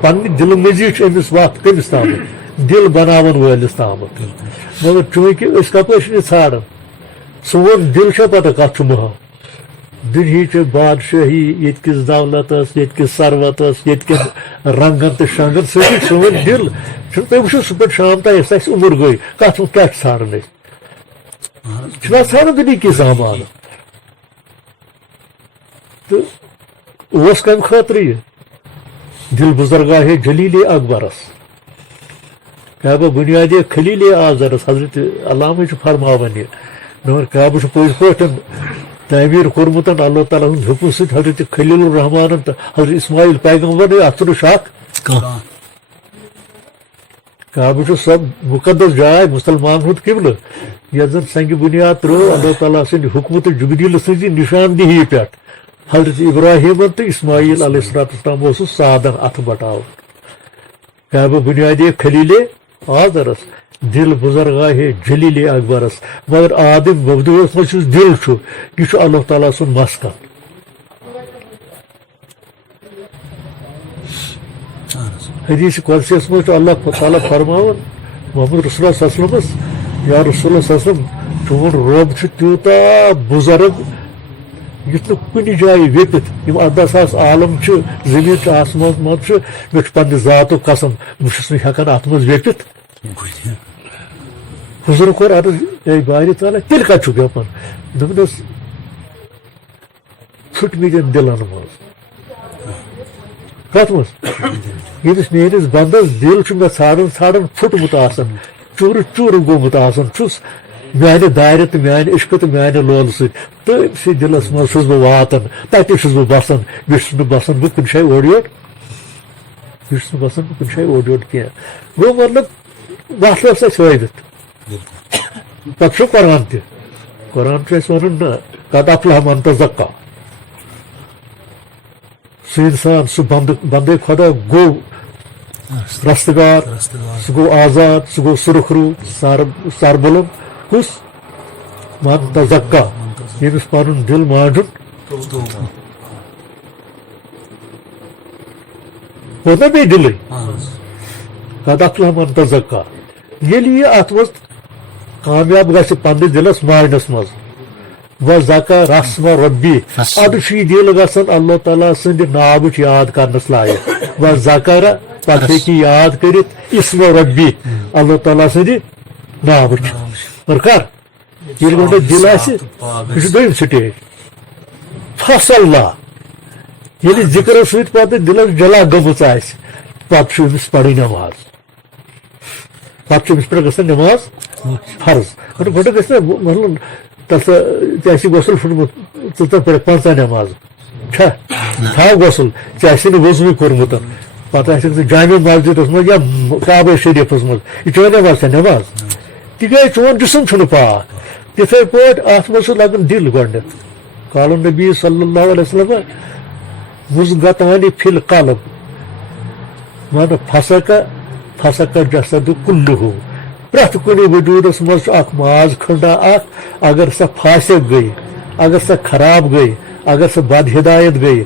پننہِ دِلہٕ مٔنٛزی چھُ أمِس وتھ کٔمِس تامَتھ دِل بناون وٲلِس تامَتھ مگر چوٗنٛکہِ أسۍ کپٲرۍ چھِ یہِ ژھانڈان سون دِل چھا پتہ کتھ چھُ موہَم دُنہِچہِ بادشٲہی ییٚتہِ کِس دولتس ییٚتہِ کِس ثروتس ییٚتہِ کٮ۪ن رنگن تہٕ شنگن سۭتی سون دِل چھُنہٕ تُہۍ وٕچھِو صُبحن شام تام یۄس اَسہِ عُمر گٔے کتھ منٛز کیاہ چھِ ژھانڈان أسۍ چھِنہ ژھانڈان دُنہِکی سامان تہٕ اوس کمہِ خٲطرٕ یہِ دِل بُزرگاہے جلیلے اکبرس کعبہ بُنیادِ خلیلے آزرس حضرت علامہ چھُ فرماوان یہِ مگر کعبہ چھُ پٔزۍ پٲٹھۍ تعمیٖر کوٚرمُت اللہ تعالیٰ ہُنٛد حُکمہٕ سۭتۍ حضرت خلیل الرحمانن تہٕ حضرت اسماعیل پیغمبر اتھ چھُنہٕ شک کعبہ چھُ سۄ مُقدس جاے مُسلمان ہُنٛد قبلہٕ یتھ زن سنگہِ بُنیاد ترٲو اللہ تعالیٰ سٕنٛدِ حُکمہٕ تہٕ جبریٖل سٕنٛزِ نِشاندِہی پٮ۪ٹھ حضرت ابراہیٖمن تہٕ اسماعیل علیہ الصلوۃ والسلام اوسُس سادن اتھٕ بٹاوُن کعبہ بُنیادِ خلیلے آزرس دل بُزرگاہے جلیلے اکبرس مگر آدم مبدوٗوس منٛز یُس دل چھُ یہِ چھُ اللہ تعالیٰ سُنٛد مسکن حدیث قدسیس منٛز چھُ اللہ تعالیٰ فرماوان محمد رسول اللہ صلی اللہ علیہ وسلمس یا رسول اللہ صلی اللہ علیہ وسلم چون رۄب چھُ تیوٗتاہ بُزرگ یُتھ نہٕ کُنہِ جایہِ ویٚپِتھ یِم 18,000 عالم چھِ زٔمیٖن چھُ آسمان منٛز چھُ مےٚ چھُ پننہِ ذاتُک قسم بہٕ چھُس نہٕ ہٮ۪کان اتھ منٛز ویٚپِتھ حضوٗرن کوٚر عرض اے بارِ تعالیٰ تیٚلہِ کتہِ چھُکھ ویٚپان دوٚپنس پھٕٹمٕتٮ۪ن دِلن منٛز کتھ منٛز ییٚمِس میٲنِس بنٛدس دِل چھُ مےٚ ژھانڈان ژھانڈان پھُٹمُت آسان چوٗرٕ چوٗرٕ گوٚمُت آسان چھُس میانہِ دارِ تہٕ میانہِ عشقہٕ تہٕ میانہِ لولہٕ سۭتۍ تٔمسٕے دِلس منٛز چھُس بہٕ واتان تتہِ چھُس بہٕ بسان بیٚیہِ چھُس نہٕ بسان بہٕ کُنہِ جایہِ اورٕ یورٕ بیٚیہِ چھُس نہٕ بسان بہٕ کُنہِ جایہِ اورٕ یورٕ کینٛہہ گوٚو مطلب وتھ ٲس اَسہِ ہٲوِتھ پتہٕ چھُ قرآن تہِ قرآن چھُ اَسہِ ونان نہ قد افلح من تزکا سُہ انسان سُہ بندے خۄدا گوٚو رستگار سُہ گوٚو آزاد سُہ گوٚو سُرخروٗ سربلند کُس من تزکا ییٚمِس پنُن دِل مانٛڈُن گوٚو نا بیٚیہِ دِلٕے قد افلح من تزکا ییٚلہِ یہِ اتھ منٛز کامیاب گژھِ پننِس دِلس مانٛڈنس منٛز و زکا رسم ربی ادٕ چھُ یہِ دِل گژھان اللہ تعالیٰ سٕنٛدِ ناوٕچ یاد کرنس لایق و زکارا پتہٕ ہیٚکہِ یاد کٔرِتھ اسم ربی اللہ تعالیٰ سٕنٛدِ ناوٕچ اور کر ییٚلہِ گۄڈٕ دِل آسہِ یہِ چھُ دوٚیِم سٹیج فصلہ ییٚلہِ ذِکرٕ سۭتۍ پتہٕ دِلس جلا گٔمٕژ آسہِ پتہٕ چھُ أمِس پرٕنۍ نٮ۪ماز پتہٕ چھُ أمِس پٮ۪ٹھ گژھان نٮ۪ماز فرض گۄڈٕ گژھِ نا مطلب تتھ ژےٚ آسی غسل پھُٹمُت ژٕ پرکھ 50 نٮ۪مازٕ چھا تھاو غسل ژےٚ آسی نہٕ وضوٗے کوٚرمُت پتہ جامع مسجد یا کعبہ شریفس مز یہ نماز نماز تکیاز چون جسم چھُنہٕ پاک تِتھے پٲٹھۍ اتھ منٛز چھُ لگان دل گۄڈنیتھ قال النبی صلی اللہ علیہ وسلم مزغتان فی القلب مان فسق جسد کلہ پرٛٮ۪تھ کُنہِ وجوٗدس منٛز چھُ اکھ ماز کھنڈا اکھ اگر سۄ فاسق گٔے اگر سۄ خراب گٔے اگر سۄ بد ہدایت گٔے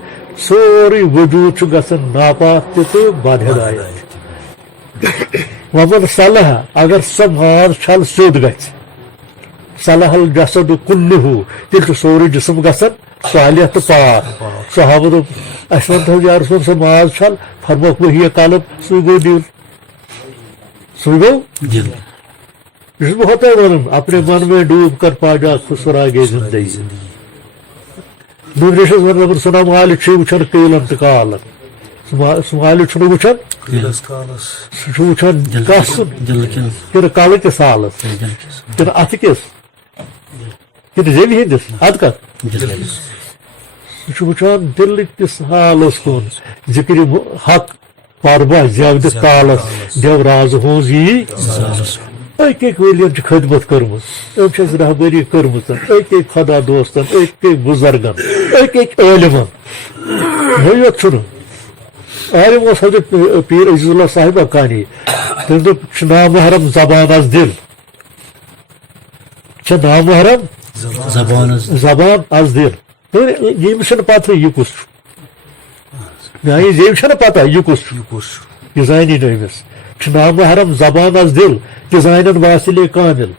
سورُے وجوٗد چھُ گژھان ناپاک تہِ تہٕ بد ہدایت ومن صلح اگر سۄ ماز چھل سیوٚد گژھِ صلح الجسد کلہ تیٚلہِ چھُ سورُے جسم گژھان صالح تہٕ پاک صحابہ دوٚپ اَسہِ ؤنۍ تو یا رسول سۄ ماز چھل فرموکھ وہی قلب سُے گوٚو دل سُے گوٚو دل یہ چھُس بہٕ ہوتے ونان اپنے من میں ڈوب کر پا جا خسراگے زندگی دوسرے چھُس ونان سنا مالک چھُ وٕچھان قیٖلن تہٕ کالن سُہ مالک چھُنہٕ وٕچھان قیٖلس کالس سُہ چھُ وٕچھان کسُن دل کس کِنہٕ کلہٕ کِس حالس کِنہٕ اتھٕ کِس کِنہٕ زیوِ ہٕنٛدِس ادٕ کتھ سُہ چھُ وٕچھان دلہٕ کِس حالس کُن ذکرِ حق پربہ زیودِ کالس دیو راز ہٕنٛز یی أکۍ أکۍ ؤلین چھِ خدمت کٔرمٕژ أمۍ چھِ اَسہِ رہبری کٔرمٕژ أکۍ أکۍ خۄدا دوستن أکۍ أکۍ بُزرگن أکۍ أکۍ عٲلمن نٔے یوت چھُنہٕ عالم اوس حضرت پیٖر عزیز اللہ صاحب اکانی تٔمۍ دوٚپ چھُ نامحرم زبان از دل چھےٚ نامحرم زبان از دل ییٚمِس چھنہٕ پتہٕ یہِ کُس چھُ میانہِ زیٚوِ چھنہٕ پتہ یہِ کُس چھُ یہِ زانی نہٕ أمِس چھُ نامحرم زبان از دل تہِ زانن واصلے کامل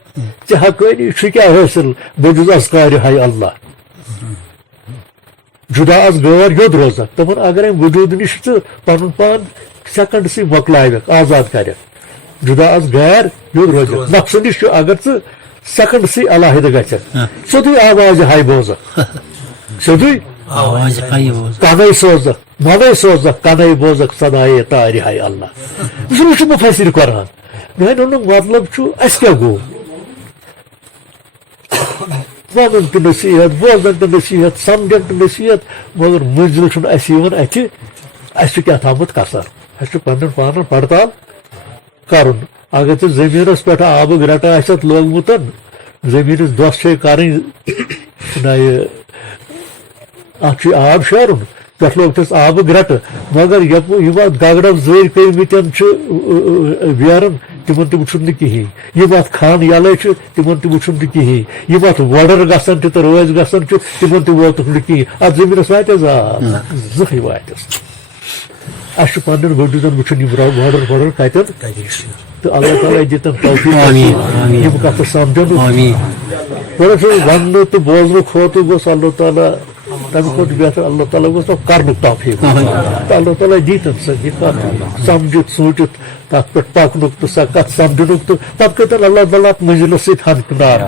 ژےٚ حقٲنی چھُ کیٛاہ حٲصِل بٔجُز اذکارِ ہاے اللہ جُدا از غٲر یوٚد روزکھ دپان اگر أمۍ وجوٗد نِش ژٕ پنُن پان سیکنڈسٕے مۄکلٲوکھ آزاد کرکھ جُدا از غیر یوٚد روزکھ نفسہٕ نِش چھُ اگر ژٕ سیکنڈسٕے علاحدٕ گژھکھ سیوٚدُے آواز ہاے بوزکھ سیوٚدُے کنے سوزکھ منے سوزکھ کنے بوزکھ سدایے تارِ ہاے اللہ یہِ چھُ مُفسِر قرآن میانہِ وَننُک مطلب چھُ اَسہِ کیٛاہ گوٚو ونُن تہِ نصیحت بوزن تہِ نصیحت سمجھن تہِ نصیحت مگر مٔنزِل چھُنہٕ اَسہِ یِوان اَتھِ اَسہِ چھُ کیٛاہ تھامُت کثر اَسہِ چھُ پننٮ۪ن پانن پڑتال کرُن اگر ژےٚ زٔمیٖنس پٮ۪ٹھ آبہٕ گرٛٹہٕ آسٮ۪تھ لوگمُت زٔمیٖنس دۄس چھے کرٕنۍ نہ یہِ اتھ چھُ آب شیرُن پٮ۪ٹھ لوگتس آبہٕ گرٛٹہٕ مگر یِم اتھ گگرس زٲرۍ کٔرمٕتٮ۪ن چھِ بیرن تِمن تہِ وٕچھُن نہٕ کِہیٖنۍ یِم اتھ خان یلے چھِ تِمن تہِ وٕچھُن نہٕ کِہیٖنۍ یِم اتھ وۄڈر گژھان تہِ تہٕ رٲزۍ گژھان چھِ تِمن تہِ ووتُکھ نہٕ کِہیٖنۍ اتھ زٔمیٖنس واتٮ۪س آب زٕہٕے واتٮ۪س اَسہِ چھُ پننٮ۪ن وجوٗدن وٕچھُن یِم وۄڈر وۄڈر کتٮ۪ن تہٕ اللہ تعالیٰ دِتن توفیٖق یِم کتھٕ سمجھن گۄڈٕ چھُ وننہٕ تہٕ بوزنہٕ خٲطرٕ گوٚژھ اللہ تعالیٰ تمہِ کھۄتہٕ بہتر اللہ تعالیٰ گوٚژھ تَتھ کرنُک توفیٖق تہٕ اللہ تعالیٰ دیٖتن سۄ یہِ کتھ سمجھِتھ سوٗنٛچِتھ تتھ پٮ۪ٹھ پکنُک تہٕ سۄ کتھ سمجھنُک تہٕ پتہٕ کٔرتن اللہ تعالیٰ اتھ منزلس سۭتۍ ہنکنار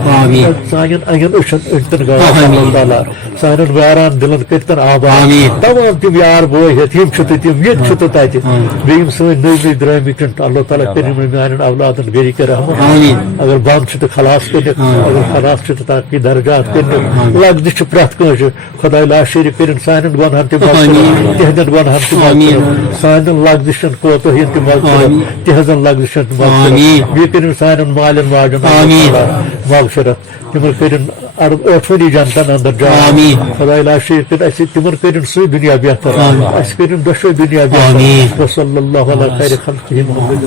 سانٮ۪ن انگن أچھن أنٛدۍتن گاو اللہ تعالیٰ سانٮ۪ن ویران دلن کٔرتن آباد تمام تِم یار بوے ہیٚتھ یِم چھِ تہٕ تِم ییٚتہِ چھِ تہٕ تتہِ بیٚیہِ یِم سٲنۍ نٔے نٔے درٛٲمٕتۍ چھِ اللہ تعالیٰ کٔرِنۍ وۄنۍ میانٮ۪ن اولادن گرِکۍ رحمت اگر بنٛد چھِ تہٕ خلاص کٔرِتھ اگر خلاص چھِ تہٕ ترقی درجات کٔرِتھ لگزِ چھِ پرٛٮ۪تھ کٲنٛسہِ خۄداے لا شریٖک کٔرِنۍ سانٮ۪ن گۄنہن تہِ مغفرت تِہنٛدٮ۪ن گۄنہن تہِ مغفرت سانٮ۪ن لگزِشن کوتاہین تہِ مغفرت تِہنٛزن لگزِشن تہِ مغفرت بیٚیہِ کٔرِنۍ سانٮ۪ن مالٮ۪ن واجٮ۪ن مغفرت تِمن کٔرِنۍ ٲٹھوٕنی جنتن اندر جاے خۄداے لا شریٖک کٔرِنۍ اَسہِ تِمن کٔرِنۍ سُے دُنیا بہتر اَسہِ کٔرِنۍ دۄشوے دُنیا بہتر وصلی اللہ علی خیر خلقہ محمد